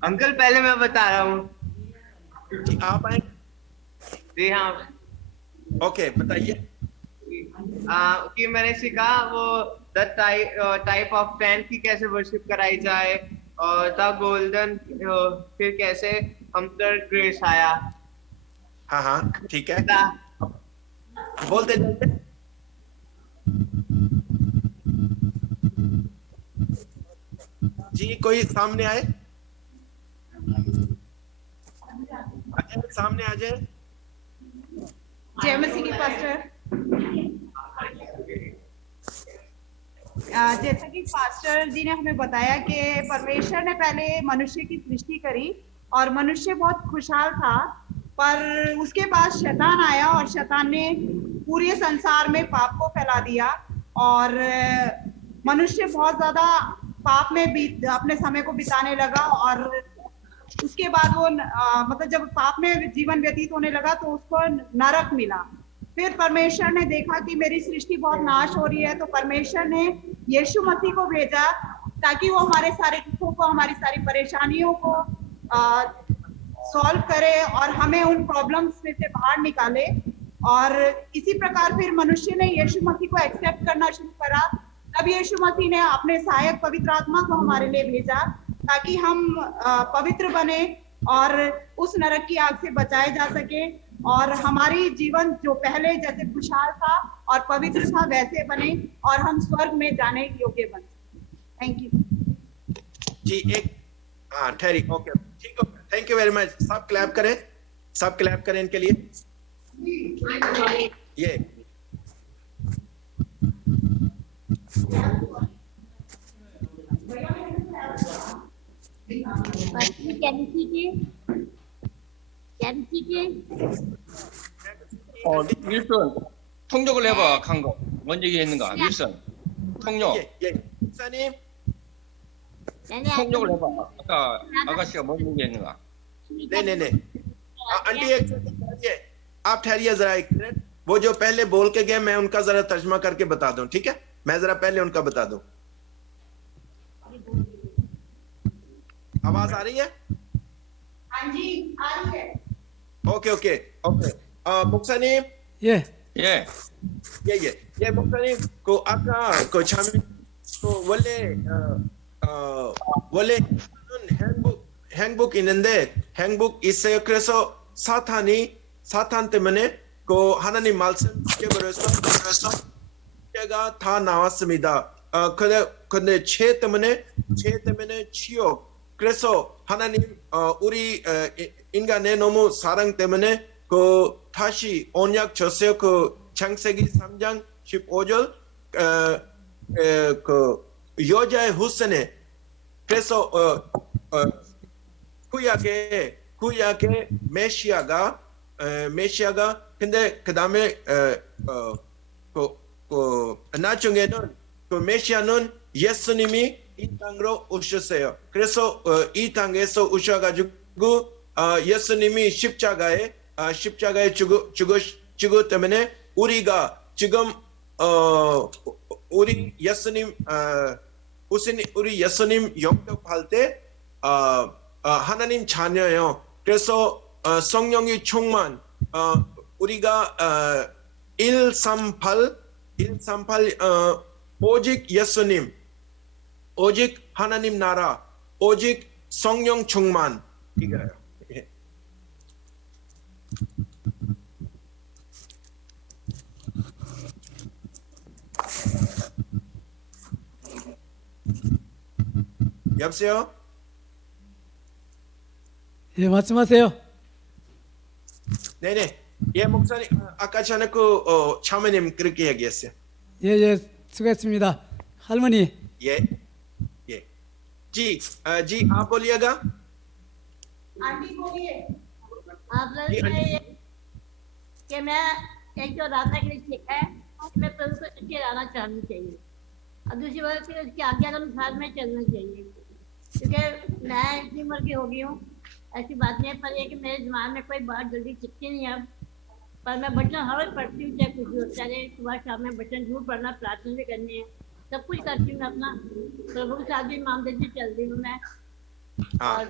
अंकल पहले मैं बता रहा हूँ। जी आप आए। जी हाँ। ओके बताइए। कि मैंने सीखा वो द टाइप ऑफ टेंथ की कैसे वर्शिप कराई जाए और द गोल्डन फिर कैसे हम तक ग्रेस आया। हाँ हाँ ठीक है बोलते चलते। जी कोई सामने आए सामने आ जाए। जय मसीह की पास्टर। जैसा कि पास्टर जी ने हमें बताया कि परमेश्वर ने पहले मनुष्य की सृष्टि करी और मनुष्य बहुत खुशहाल था पर उसके बाद शैतान आया और शैतान ने पूरे संसार में पाप को फैला दिया और मनुष्य बहुत ज्यादा पाप में अपने समय को बिताने लगा और उसके बाद वो मतलब जब पाप में जीवन व्यतीत होने लगा तो उसको नरक मिला। फिर परमेश्वर ने देखा कि मेरी सृष्टि बहुत नाश हो रही है तो परमेश्वर ने यीशु मसीह को भेजा ताकि वो हमारे सारे दुखों को हमारी सारी परेशानियों को सॉल्व करे और हमें उन प्रॉब्लम्स में से बाहर निकाले। और इसी प्रकार फिर मनुष्य ने यीशु मसीह को एक्सेप्ट करना शुरू करा। तब यीशु मसीह ने अपने सहायक पवित्र आत्मा को हमारे लिए भेजा ताकि हम पवित्र बने और उस नरक की आग से बचाए जा सके और हमारी जीवन जो पहले जैसे खुशहाल था और पवित्र था वैसे बने और हम स्वर्ग में जाने योग्य बने। थैंक यू जी। एक ठहरी ओके ठीक है थैंक यू वेरी मच। सब क्लैप करें इनके लिए। ये 윌슨 통역을 해봐. 간 거. 뭔 얘기했는가? 윌슨 통역. 예 목사님 통역을 해봐. 아까 아가씨가 뭔 얘기했는가? नहीं आंटी एक ठहरिए आप ठहरिए जरा एक मिनट। वो जो पहले बोल के गए मैं उनका जरा तर्जमा करके बता दूं ठीक है। मैं जरा पहले उनका बता दूं। आवाज आ रही है? हाँ जी आ रही है। ओके 목사님 예. 예. 예 목사님 그 아까 그 참 원래 행복 있는데 행복 있어요. 그래서 사탄 때문에 하나님 말씀 깨버려서 때가 다 나왔습니다. 근데 죄 때문에 지옥. 그래서 하나님 우리 인간의 너무 사랑 때문에 다시 언약 줬어요. 창세기 3장 15절 여자의 후손에. 그래서 구약의 메시아가 근데 그 다음에 나중에는 메시아는 예수님이 이 땅으로 오셨어요. 그래서 이 땅에서 오셔가지고 예수님이 십자가에 죽었기 때문에 우리가 지금 우리 예수님 영접할 때 하나님 자녀예요. 그래서 성령이 충만 우리가 138 오직 예수님, 오직 하나님 나라, 오직 성령 충만 이거예요. 예. 여보세요? 예, 말씀하세요. 네네. 예, 목사님 아까 전에 차모님 그렇게 얘기했어요. 예, 예, 수고했습니다. 할머니. ये जी आप बोलिएगा। आंटी बोलिए। आप लोग जी, ने ये कि मैं एक जो राधा के लिए सीखा है मैं प्रभु को सच्चे रहना चाहनी चाहिए और दूसरी बात फिर उसकी आज्ञा के अनुसार में चलना चाहिए क्योंकि मैं इतनी उम्र की हो गई हूँ ऐसी बात नहीं है पर ये कि मेरे दिमाग में कोई बात जल्दी चिपकी नहीं है पर मैं बचन हर वक्त पढ़ती हूँ चाहे कुछ भी हो चाहे सुबह शाम में बचन जरूर पढ़ना प्रार्थना भी करनी है सब कुछ करती हूँ मैं अपना प्रभु के साथ भी मामले से चल रही हूँ मैं हाँ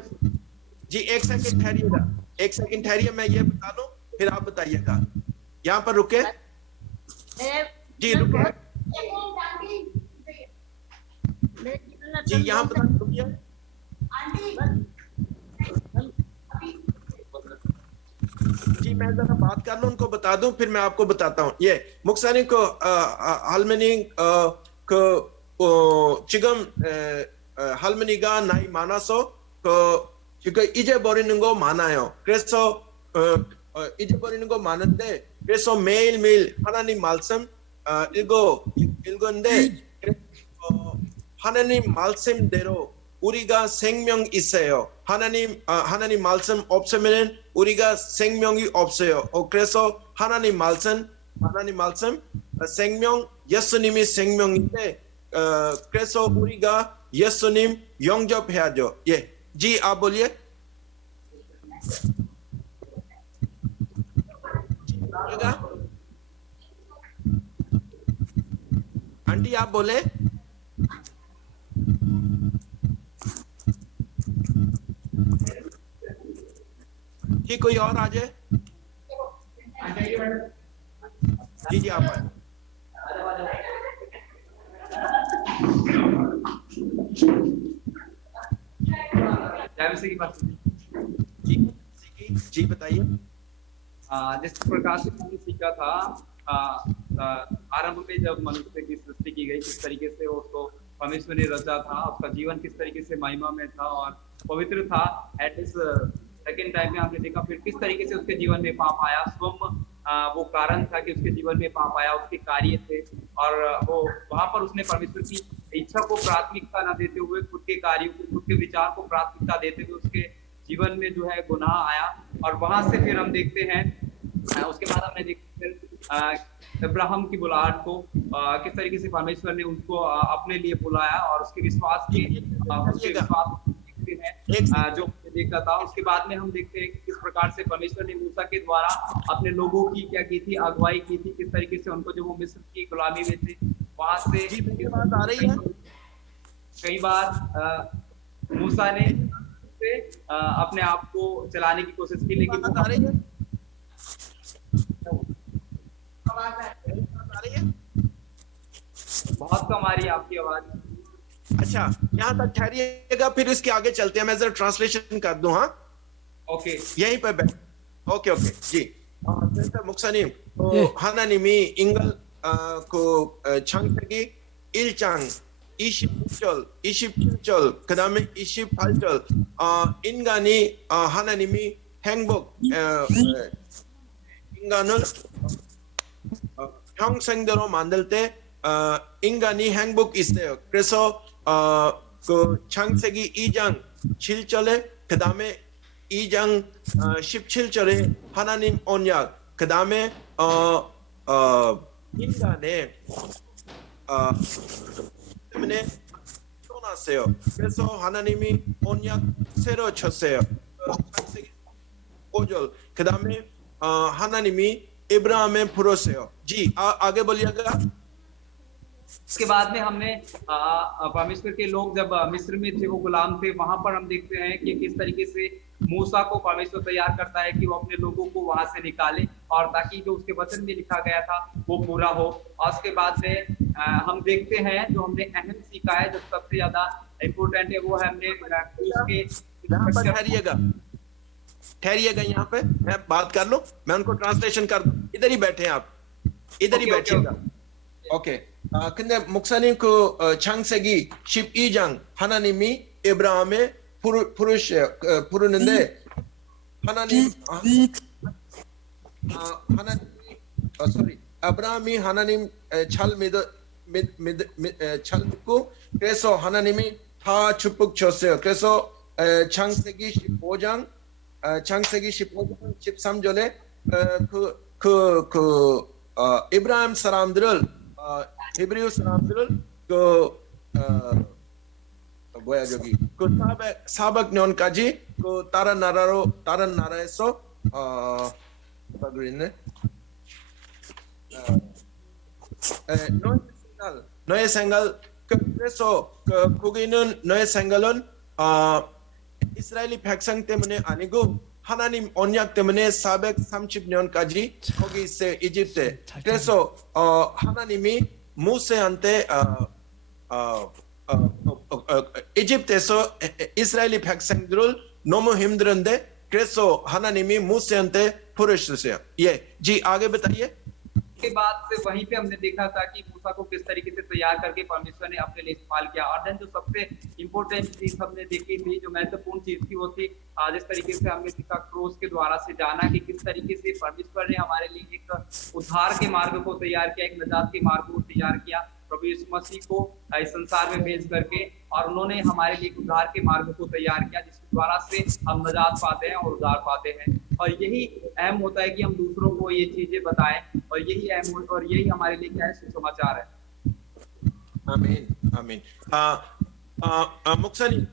जी एक सेकंड ठहरिए मैं ये बता दूं फिर आप बताइएगा यहाँ पर रुके जी रुके जी यहाँ पर रुकिए जी मैं जरा बात कर लूं उनको बता दूं फिर मैं आपको बताता हूं ये 목사님 할머니 지금 할머니가 나이 많아서 잊어버리는 거 많아요. 그래서 잊어버리는 거 많은데 그래서 매일매일 하나님 말씀 읽었는데 하나님 말씀대로 우리가 생명 있어요. 하나님 말씀 없으면 우리가 생명이 없어요. 그래서 하나님 말씀 생명 예수님이 생명인데 그래서 우리가 예수님 영접해야죠. 예, जी आप बोलिए। आंटी आप बोले। जी कोई और आ जाए। जी आप आए। जी बताइए। जिस प्रकार से हमने सीखा था आरंभ में जब मनुष्य की सृष्टि की गई किस तरीके से उसको परमेश्वर ने रचा था उसका जीवन किस तरीके से महिमा में था और पवित्र था एट इस सेकेंड टाइम में हमने देखा फिर किस तरीके से उसके जीवन में पाप आया स्वयं वो कारण था कि उसके जीवन में पाप आया उसके कार्य थे और वो वहां पर उसने परमेश्वर की इच्छा को प्राथमिकता न देते हुए खुद के कार्यों को खुद के विचार को प्राथमिकता देते हुए उसके जीवन में जो है गुनाह आया और वहां से फिर हम देखते हैं उसके बाद हमने देखते अब्राहम की बुलाहट को किस तरीके से परमेश्वर ने उनको अपने लिए बुलाया और उसके विश्वास की जो देखा था उसके बाद में हम देखते हैं कि किस प्रकार से परमेश्वर ने मूसा के द्वारा अपने लोगों की क्या की थी अगुवाई की थी किस तरीके से उनको जो वो मिस्र की गुलामी में थे वहां से बात आ रही है कई बार मूसा ने अपने आप को चलाने की कोशिश की लेकिन बात आ रही है बहुत कम आ रही है आपकी आवाज अच्छा यहाँ तक ठहरिएगा फिर इसके आगे चलते हैं मैं जरा ट्रांसलेशन कर दूं हाँ ओके यहीं पर बैठ ओके जी 그래서 목사님, 예. 하나님이 인간 그 창세기 1장 26절, 27절, 그 다음에 28절, 인간이 하나님이 행복, 인간을 형상대로 만들 때 인간이 행복 있어요. 그래서 그 창세기 2장 7절에 그 다음에 2장 17절에 하나님 언약, 그 다음에 인간의 때문에 떠났어요. 그래서 하나님이 언약 새로 쳤어요. 창세기 5절. 그 다음에 하나님이 इब्राहिम पुरुषयो जी आगे बोलिएगा। उसके बाद में हमने परमेश्वर के लोग जब मिस्र में थे, वो गुलाम थे, वहां पर हम देखते हैं कि किस तरीके से मूसा को परमेश्वर तैयार करता है कि वो अपने लोगों को वहां से निकाले और ताकि जो उसके वचन में लिखा गया था वो पूरा हो। और उसके बाद में हम देखते हैं जो हमने अहम सीखा है, जो सबसे ज्यादा इम्पोर्टेंट है, वो है हमने ठहरिएगा यहाँ पे, मैं बात कर लूं, मैं उनको ट्रांसलेशन कर दूं। इधर ही बैठे हैं आप, इधर ही बैठिएगा। 오케이. 근데 목사님 그 창세기 12장 하나님이 에브라함의 부르는데 하나님이 아브라함이 하나님 잘 믿고 그래서 하나님이 다 축복 줬어요. 그래서 창세기 15장 13절에 이브라임 사람들을 히브리어 사람들을 뭐야 저기 그 400년까지 그 다른 나라에서 뭐라 그랬네? 너의 생각 그래서 거기는 너의 생각은 이스라엘이 백성 때문에 아니고 하나님 언약 때문에 430년까지 거기 있어요, 이집트에. 그래서 하나님이 모세한테 이집트에서 이스라엘이 백성들을 너무 힘들은데 그래서 하나님이 모세한테 부르셨어요. 예, जी आगे बताइए। के बाद से वहीं पे हमने देखा था कि मूसा को किस तरीके से तैयार करके परमेश्वर ने अपने लिए इस्तेमाल किया। और देन जो सबसे इम्पोर्टेंट चीज हमने देखी थी, जो महत्वपूर्ण चीज थी, वो थी जिस तरीके से हमने सीखा क्रूस के द्वारा से जाना कि किस तरीके से परमेश्वर ने हमारे लिए एक उद्धार के मार्ग को तैयार किया, एक निजात के मार्ग को तैयार किया प्रभु यीशु मसीह को इस संसार में भेज करके, और उन्होंने हमारे लिए उद्धार के मार्ग को तैयार किया जिसके द्वारा से हम निजात पाते हैं और उद्धार पाते हैं। और यही अहम होता है कि हम दूसरों को ये चीजें बताएं, और यही अहम और यही हमारे लिए क्या है, सुसमाचार है। 아멘, 아멘. 목사님,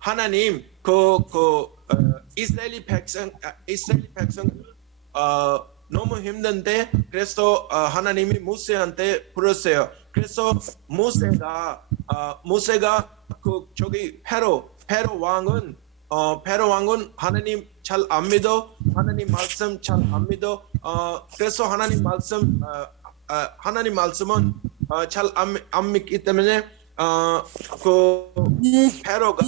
하나님, 이스라엘 백성들 너무 힘든데 그래서 하나님이 모세한테 불렀어요. 그래서 모세가 저기 페로 왕은 하나님 잘 안 믿어, 하나님 말씀 잘 안 믿어. 그래서 하나님 말씀은 잘 안 믿기 때문에 페로가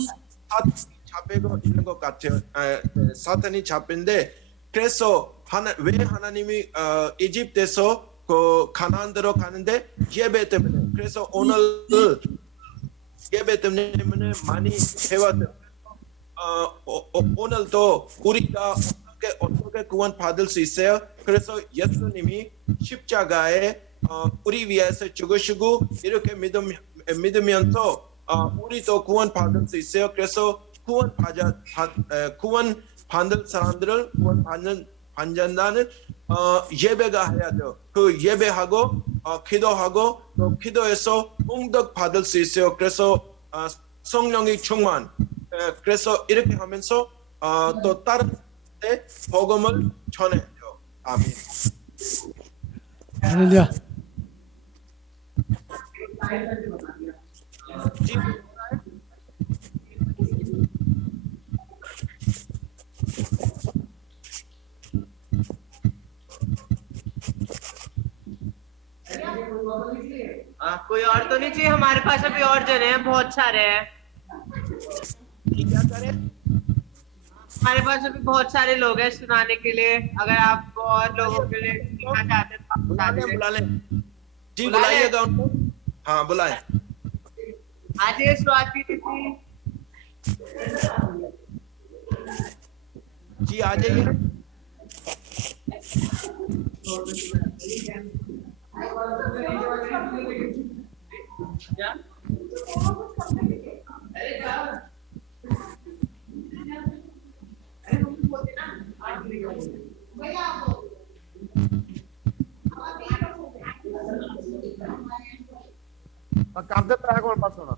잡히고 있는 것 같아요. 사탄이 잡힌데 그래서 왜 하나님이 이집트에서 가나안으로 가는데 예배 때문에. 그래서 오늘 예배 때문에 많이 배웠어요. 오늘도 우리가 어떻게 구원 받을 수 있어요? 그래서 예수님이 십자가에 우리 위해서 죽으시고 이렇게 믿으면서 우리도 구원 받을 수 있어요. 그래서 구원 받는 사람들을 구원 받는다는 예배가 해야 돼요. 그 예배하고 기도하고 또 기도해서 응답 받을 수 있어요. 그래서 성령의 충만. 그래서 이렇게 하면서 또 다른 때 복음을 전해요. 아멘. 할렐루야. कोई और तो नहीं चाहिए? हमारे पास अभी और जने हैं, बहुत सारे हैं। क्या करें? हमारे पास अभी बहुत सारे लोग हैं सुनाने के लिए, अगर आप और लोगों के लिए सुनना चाहते हैं तो आप बुला बता लें, दीजिए। बुला लें जी, बुला लें? बुलाइएगा उनको। हाँ बुलाएं। आज ये स्वाति दीदी, जी आ जाइए। ਕਰਦੇ ਤੇਰੇ ਕੋਲ ਬਸ ਹੁਣ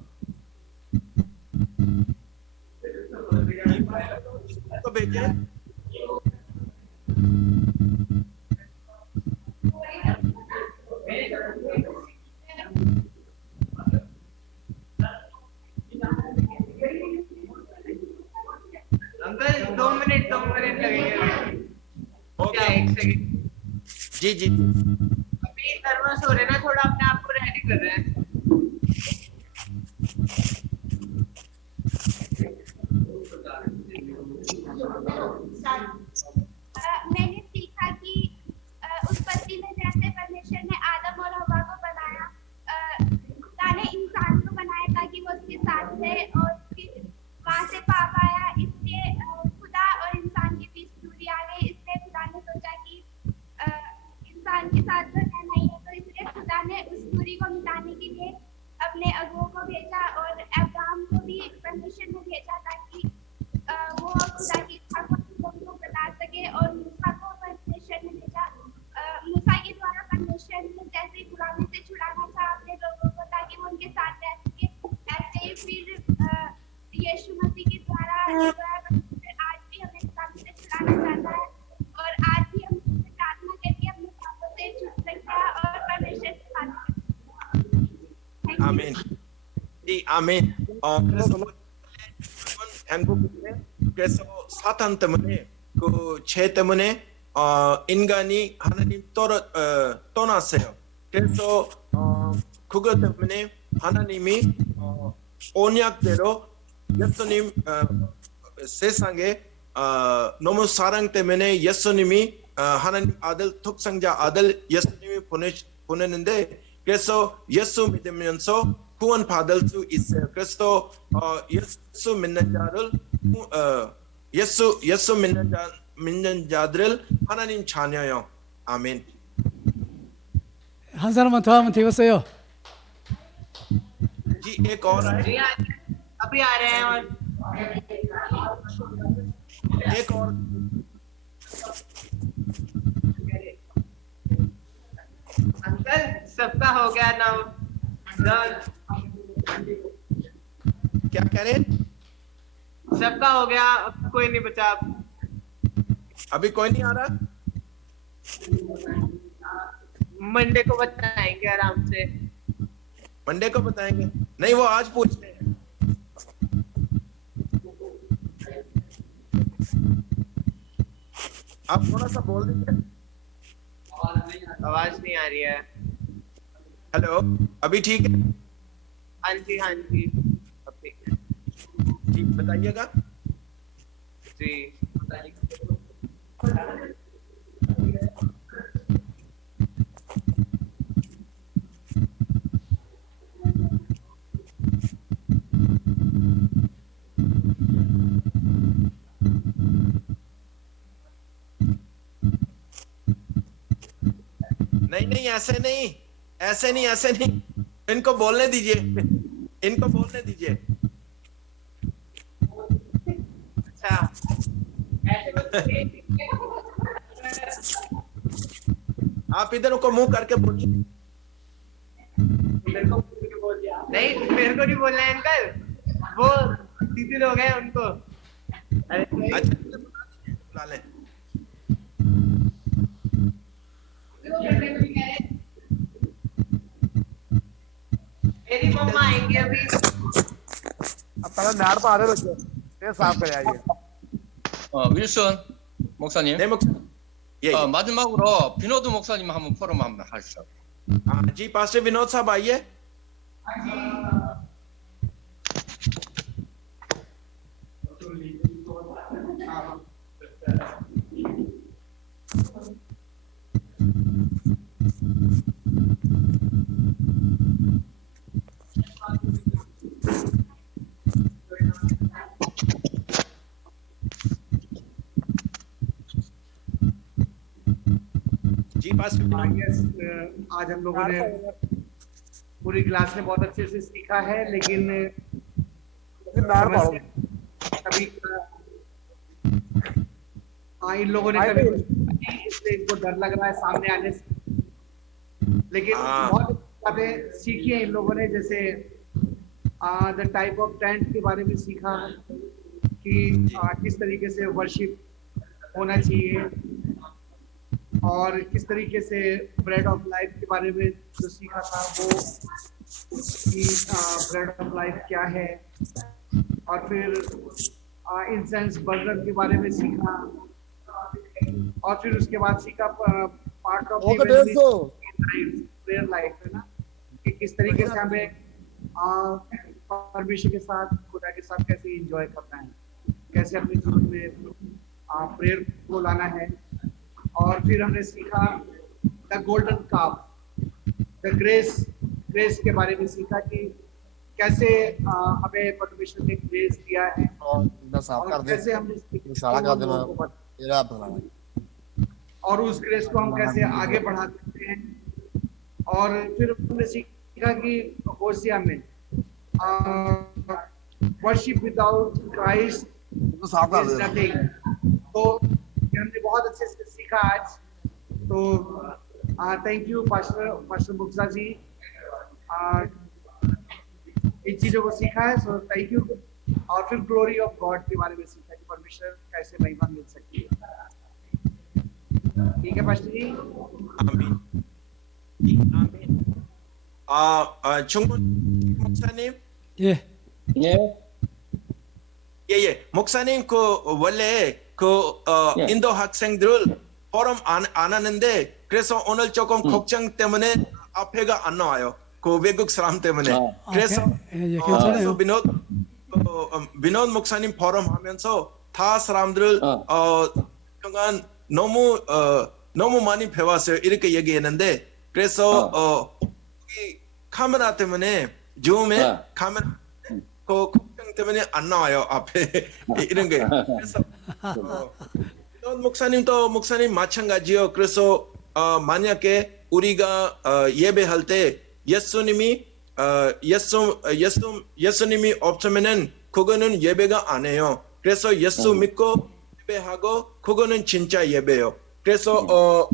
तो भेजे। अंकल 2 मिनट लगेंगे। क्या ओके 1 सेकंड? जी जी। अभी नर्वस हो रहे हैं ना, थोड़ा अपने आप को रेडी कर रहे हैं। मैंने सीखा कि उत्पत्ति में जैसे परमेश्वर ने आदम और हवा को बनाया, खुदा ने इंसान को बनाया ताकि वो उसके साथ रहे, और फिर वहां से पाप आया, इसलिए खुदा और इंसान के बीच दूरी आ गई। इसलिए खुदा ने सोचा कि इंसान के साथ तो रहना ही है, तो इसलिए खुदा ने उस दूरी को मिटाने के लिए अपने अगुओं को भेजा, और अब्राहम को भी परमेश्वर ने भेजा ताकि वो खुदा की इच्छा को बता सके। और मूसा को परमेश्वर ने भेजा, मूसा के द्वारा परमेश्वर ने जैसे गुलामी से छुड़ाना था अपने लोगों को ताकि वो उनके साथ रह सके, ऐसे ही फिर यीशु मसीह के द्वारा परमेश्वर आज भी हमें गुलामी से छुड़ाना चाहता है, और आज भी हम उससे प्रार्थना करके अपने पापों से छूट सकते हैं और परमेश्वर के साथ। आमीन जी आमीन। 그래서 사탄 때문에 그 죄 때문에 인간이 하나님 떠났어요. 그래서 그것 때문에 하나님이 언약대로 예수님 세상에 너무 사랑 때문에 예수님이 하나님 아들 독생자 아들 예수님이 보내는데, 그래서 예수 믿으면서 구원 받을 수 있어요. 그래서 예수 믿는 자를 예수 믿는 자들을 하나님 자녀요. 아멘. 한 사람만 더 하면 되겠어요. जी एक और है, जी हाँ, अभी आ रहे हैं। और एक और अंकल सबका हो गया ना? क्या कह रहे हैं? सबका हो गया, अब कोई नहीं बचा। अभी कोई नहीं आ रहा। मंडे को बताएंगे आराम से। मंडे को बताएंगे। नहीं वो आज पूछते हैं। आप थोड़ा सा बोल दीजिए। आवाज नहीं आ रही है। हेलो अभी ठीक है? हाँ जी हाँ जी, अब ठीक है जी बताइएगा। जी। नहीं ऐसे नहीं, ऐसे नहीं, ऐसे नहीं, इनको बोलने दीजिए, इनको बोलने दीजिए। अच्छा आप इधर को मुंह करके बोलिए। नहीं, मेरे को नहीं बोलना है अंकल, वो दीदी लोग हैं उनको। अरे अच्छा बुला लें। मेरी मम्मा आएंगी अभी। अब पहले नाड़ पा रहे बच्चे ये साफ करे आइए। 윌슨 목사님. 네 목사. 예. 마지막으로 비노드 목사님 한번 포럼 한번 하시죠. जी पास्टर विनोद साहब आइए। जी पास्टर यस, आज हम लोगों ने पूरी क्लास ने बहुत अच्छे से सीखा है, लेकिन नार पाड़ो कभी इन लोगों ने कभी इसलिए इनको डर लग रहा है सामने आने से, लेकिन बहुत बातें सीखी है इन लोगों ने, जैसे द टाइप ऑफ टेंट के बारे में सीखा कि किस तरीके से वर्शिप होना चाहिए, और किस तरीके से ब्रेड ऑफ लाइफ के बारे में जो सीखा था वो कि ब्रेड ऑफ लाइफ क्या है, और फिर इंसेंस बर्नर के बारे में सीखा, और फिर उसके बाद सीखा पार्ट ऑफ प्रेयर लाइफ है ना, कि किस तरीके से हमें परमेश्वर के साथ, खुदा के साथ कैसे एंजॉय करना है, कैसे अपने जीवन में प्रेयर को लाना है। और फिर हमने सीखा the golden calf, the grace के बारे में सीखा कि कैसे हमें परमेश्वर ने ग्रेस दिया है, और कैसे हमने और उस ग्रेस को हम कैसे आगे बढ़ा सकते हैं। और फिर हमने सीखा कि होशिया में worship without Christ is nothing. तो हमने बहुत अच्छे से सीखा आज। तो थैंक यू पास्टर मुक्सा जी, इन चीजों को सीखा है, सो थैंक यू। और फिर ग्लोरी ऑफ गॉड के बारे में सीखा कि परमेश्वर कैसे महिमा मिल सकती है। ठीक है पास्टर जी, आमीन आमीन। 목사님, 예. 예. 예. 목사님 원래 예. 인도 학생들 포럼 안 하는데, 그래서 오늘 조금 걱정 때문에 앞에가 안 나와요. 외국 사람 때문에. 그래서 예, 괜찮아요. 비노드 목사님 포럼 하면서 다 사람들을 너무 많이 배웠어요. 이렇게 얘기했는데, 그래서 카메라 때문에 줌에 카메라 걱정 때문에 안 나와요 앞에 이런 게. 그래서 목사님 마찬가지요. 그래서 만약에 우리가 예배할 때 예수님이 없으면은 그거는 예배가 안 해요. 그래서 예수 믿고 예배하고 그거는 진짜 예배요. 그래서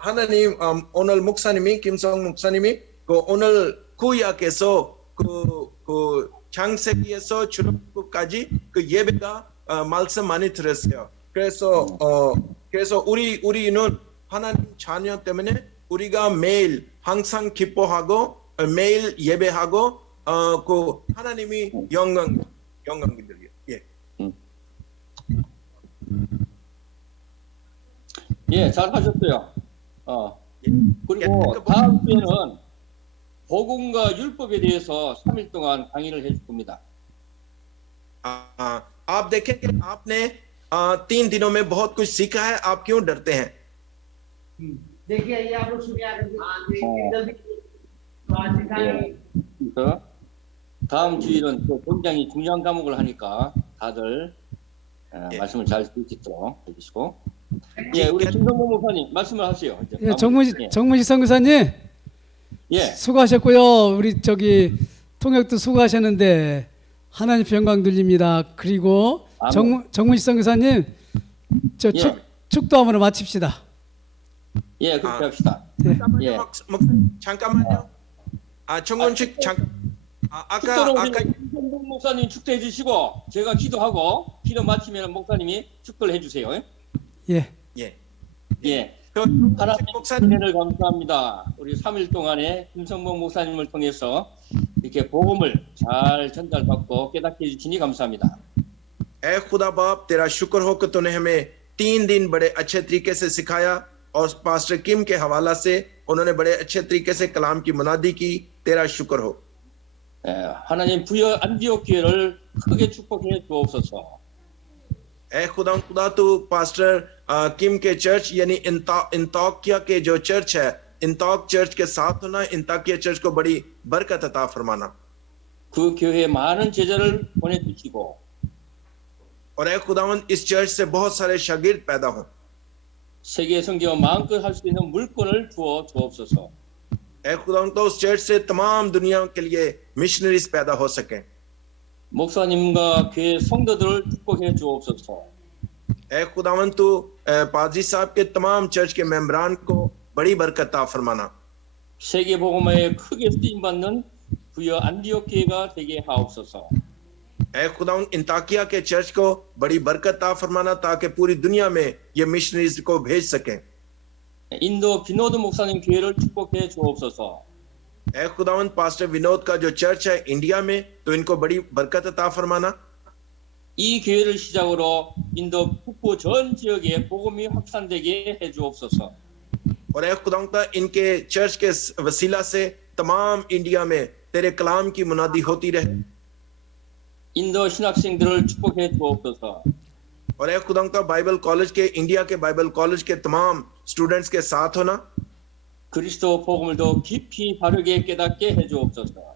하나님 오늘 목사님이 김성 목사님이 오늘 구약에서 그 창세기에서 출애굽까지 그 예배가 말씀 많이 들었어요. 그래서 우리는 하나님 자녀 때문에 우리가 매일 항상 기뻐하고 매일 예배하고 그 하나님이 영광이들이요. 예. 예, 잘 하셨어요. 그리고 다음 주에는 복음과 율법에 대해서 3일 동안 강의를 해줄 겁니다. आप देखें कि आपने 3 दिनों में बहुत कुछ सीखा है, आप क्यों डरते हैं? देखिए ये आप लोग सुनिए जल्दी 그래서 다음 주일은 또 굉장히 중요한 과목을 하니까 다들 말씀을 잘 들을 수 있도록 해주시고. 예, 우리 김성모 목사님 말씀을 하세요. 예, 정문식 선교사님, 예, 수고하셨고요. 우리 통역도 수고하셨는데 하나님 영광 돌립니다. 그리고 정문식 선교사님, 축도함으로 마칩시다. 예, 그렇게 합시다. 예. 잠깐만요. 정문식 잠깐. 아까 김성모 목사님 축도해 주시고 제가 기도하고 기도 마치면 목사님이 축도를 해주세요. 예. 예. 하나님 은혜를 감사합니다. 우리 3일 동안에 김성모 목사님을 통해서 이렇게 복음을 잘 전달받고 깨닫게 해주시니 감사합니다. ऐ खुदा बाप, तेरा शुक्र हो कि तूने हमें 3 दिन बड़े अच्छे तरीके से सिखाया, और पास्टर किम के हवाला से उन्होंने बड़े अच्छे तरीके से कलाम की मुनादी की। तेरा शुक्र हो। 하나님 부여 안디옥 교회를 크게 축복해 주옵소서. ऐ खुदा तू पास्टर किम के चर्च यानी इंताकिया के जो चर्च है, इंताक चर्च के साथ होना, इंताकिया चर्च को बड़ी बरकत अता फरमाना। 그 교회에 많은 제자를 보내주시고, और ऐ खुदावंद इस चर्च से बहुत सारे शागिर्द पैदा हों। 세계 선교 마음껏 할 수 있는 물권을 주어 주옵소서. ऐ खुदावंद तो उस चर्च से तमाम दुनिया के लिए मिशनरीज पैदा हो सके। 목사님과 교회 성도들을 축복해 주옵소서. ऐ खुदावंद तू पादरी साहब के तमाम चर्च के मेंबरान को बड़ी बरकत अता फरमाना। 세계 복음화에 크게 쓰임 받는 부여 안디옥 교회가 되게 하옵소서. ऐ खुदावंद इंताकिया के चर्च को बड़ी बरकत अता फरमाना ताकि पूरी दुनिया में ये मिशनरीज को भेज सके। 인도 비노드 목사님 교회를 축복해 주옵소서. ऐ खुदावंद पास्टर विनोद का जो चर्च है इंडिया में तो इनको बड़ी बरकत अता फरमाना। 이 교회를 시작으로 인도 북부 전 지역에 복음이 확산되게 해 주옵소서. और ऐ खुदावंद इनके चर्च के वसीला से तमाम इंडिया में तेरे कलाम की मुनादी होती रहे। 인도 신학생들을 축복해 주옵소서. और ऐ खुदावंद बाइबल कॉलेज के इंडिया के बाइबल कॉलेज के तमाम स्टूडेंट्स के साथ होना। 그리스도 복음을 더 깊이 바르게 깨닫게 해 주옵소서.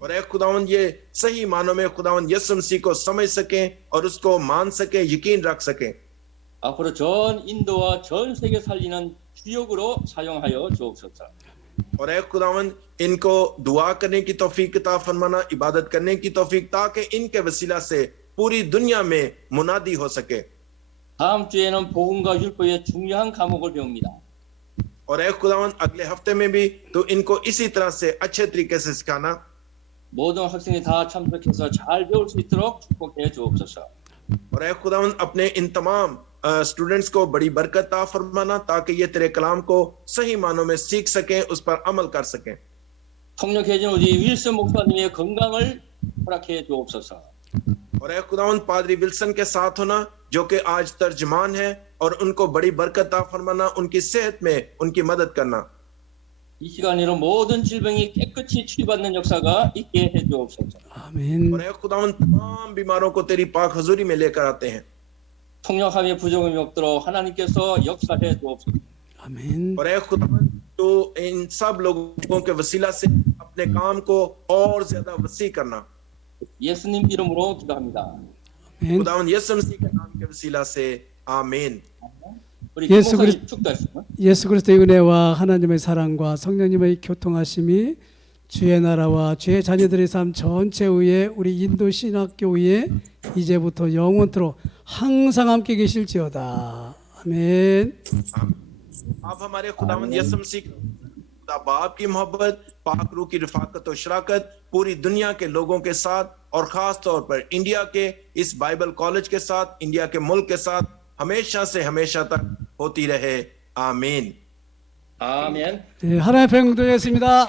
और ऐ खुदावंद ये सही मानों में खुदावंद यीशु मसीह को समझ सके और उसको मान सके, यकीन रख सके। 앞으로 전 인도와 전 세계 살리는 주역으로 사용하여 주옵소서. और ऐ खुदावंद इनको दुआ करने की तौफीक अता फरमाना, इबादत करने की तौफीक ताकि इनके वसीला से पूरी दुनिया में मुनादी हो सके। 다음 주에는 복음과 율법의 중요한 과목을 배웁니다. और ऐ खुदावंद अगले हफ्ते में भी तो इनको इसी तरह से अच्छे तरीके से सिखाना। 모든 학생이 다 참석해서 잘 배울 수 있도록 축복해 주옵소서. और ऐ खुदावंद अपने इन तमाम स्टूडेंट्स को बड़ी बरकत अता फरमाना ताकि ये तेरे कलाम को सही मानों में सीख सकें, उस पर अमल कर सकें। 통역해준 우리 윌슨 목사님의 건강을 허락해 주옵소서. और ऐ खुदावंद पादरी विल्सन के साथ होना जो कि आज तर्जमान है और उनको बड़ी बरकत अता फरमाना, उनकी सेहत में उनकी मदद करना। 이 시간에는 모든 질병이 깨끗이 치유받는 역사가 있게 해 주옵소서. 아멘. और ऐ खुदावंद तमाम बीमारों को तेरी पाक हुजूरी में लेकर आते हैं। 통역함의 부족함이 없도록 하나님께서 역사해 주옵소서. 아멘. और ऐ खुदावंद तो इन सब लोगों के वसीला से अपने काम को और ज्यादा वसी करना। 예수님 이름으로 기도합니다. 아멘. खुदावंद यीशु मसीह के नाम के वसीला से आमीन। 우리 예수 김목사님 축도하시죠. 예수 그리스도의 은혜와 하나님의 사랑과 성령님의 교통하심이 주의 나라와 주의 자녀들의 삶 전체 위에 우리 인도 신학교에 이제부터 영원토록 항상 함께 계실지어다. 아멘. आप हमारे खुदावंद यीशु मसीह खुदा बाप की मोहब्बत, पाक रूह की रफाकत और शराकत पूरी दुनिया के लोगों के साथ और खास तौर पर इंडिया के इस बाइबल कॉलेज के साथ, इंडिया के मुल्क के साथ हमेशा से हमेशा तक होती रहे। आमीन। 아멘. 예, 하나님의 평강도 했습니다.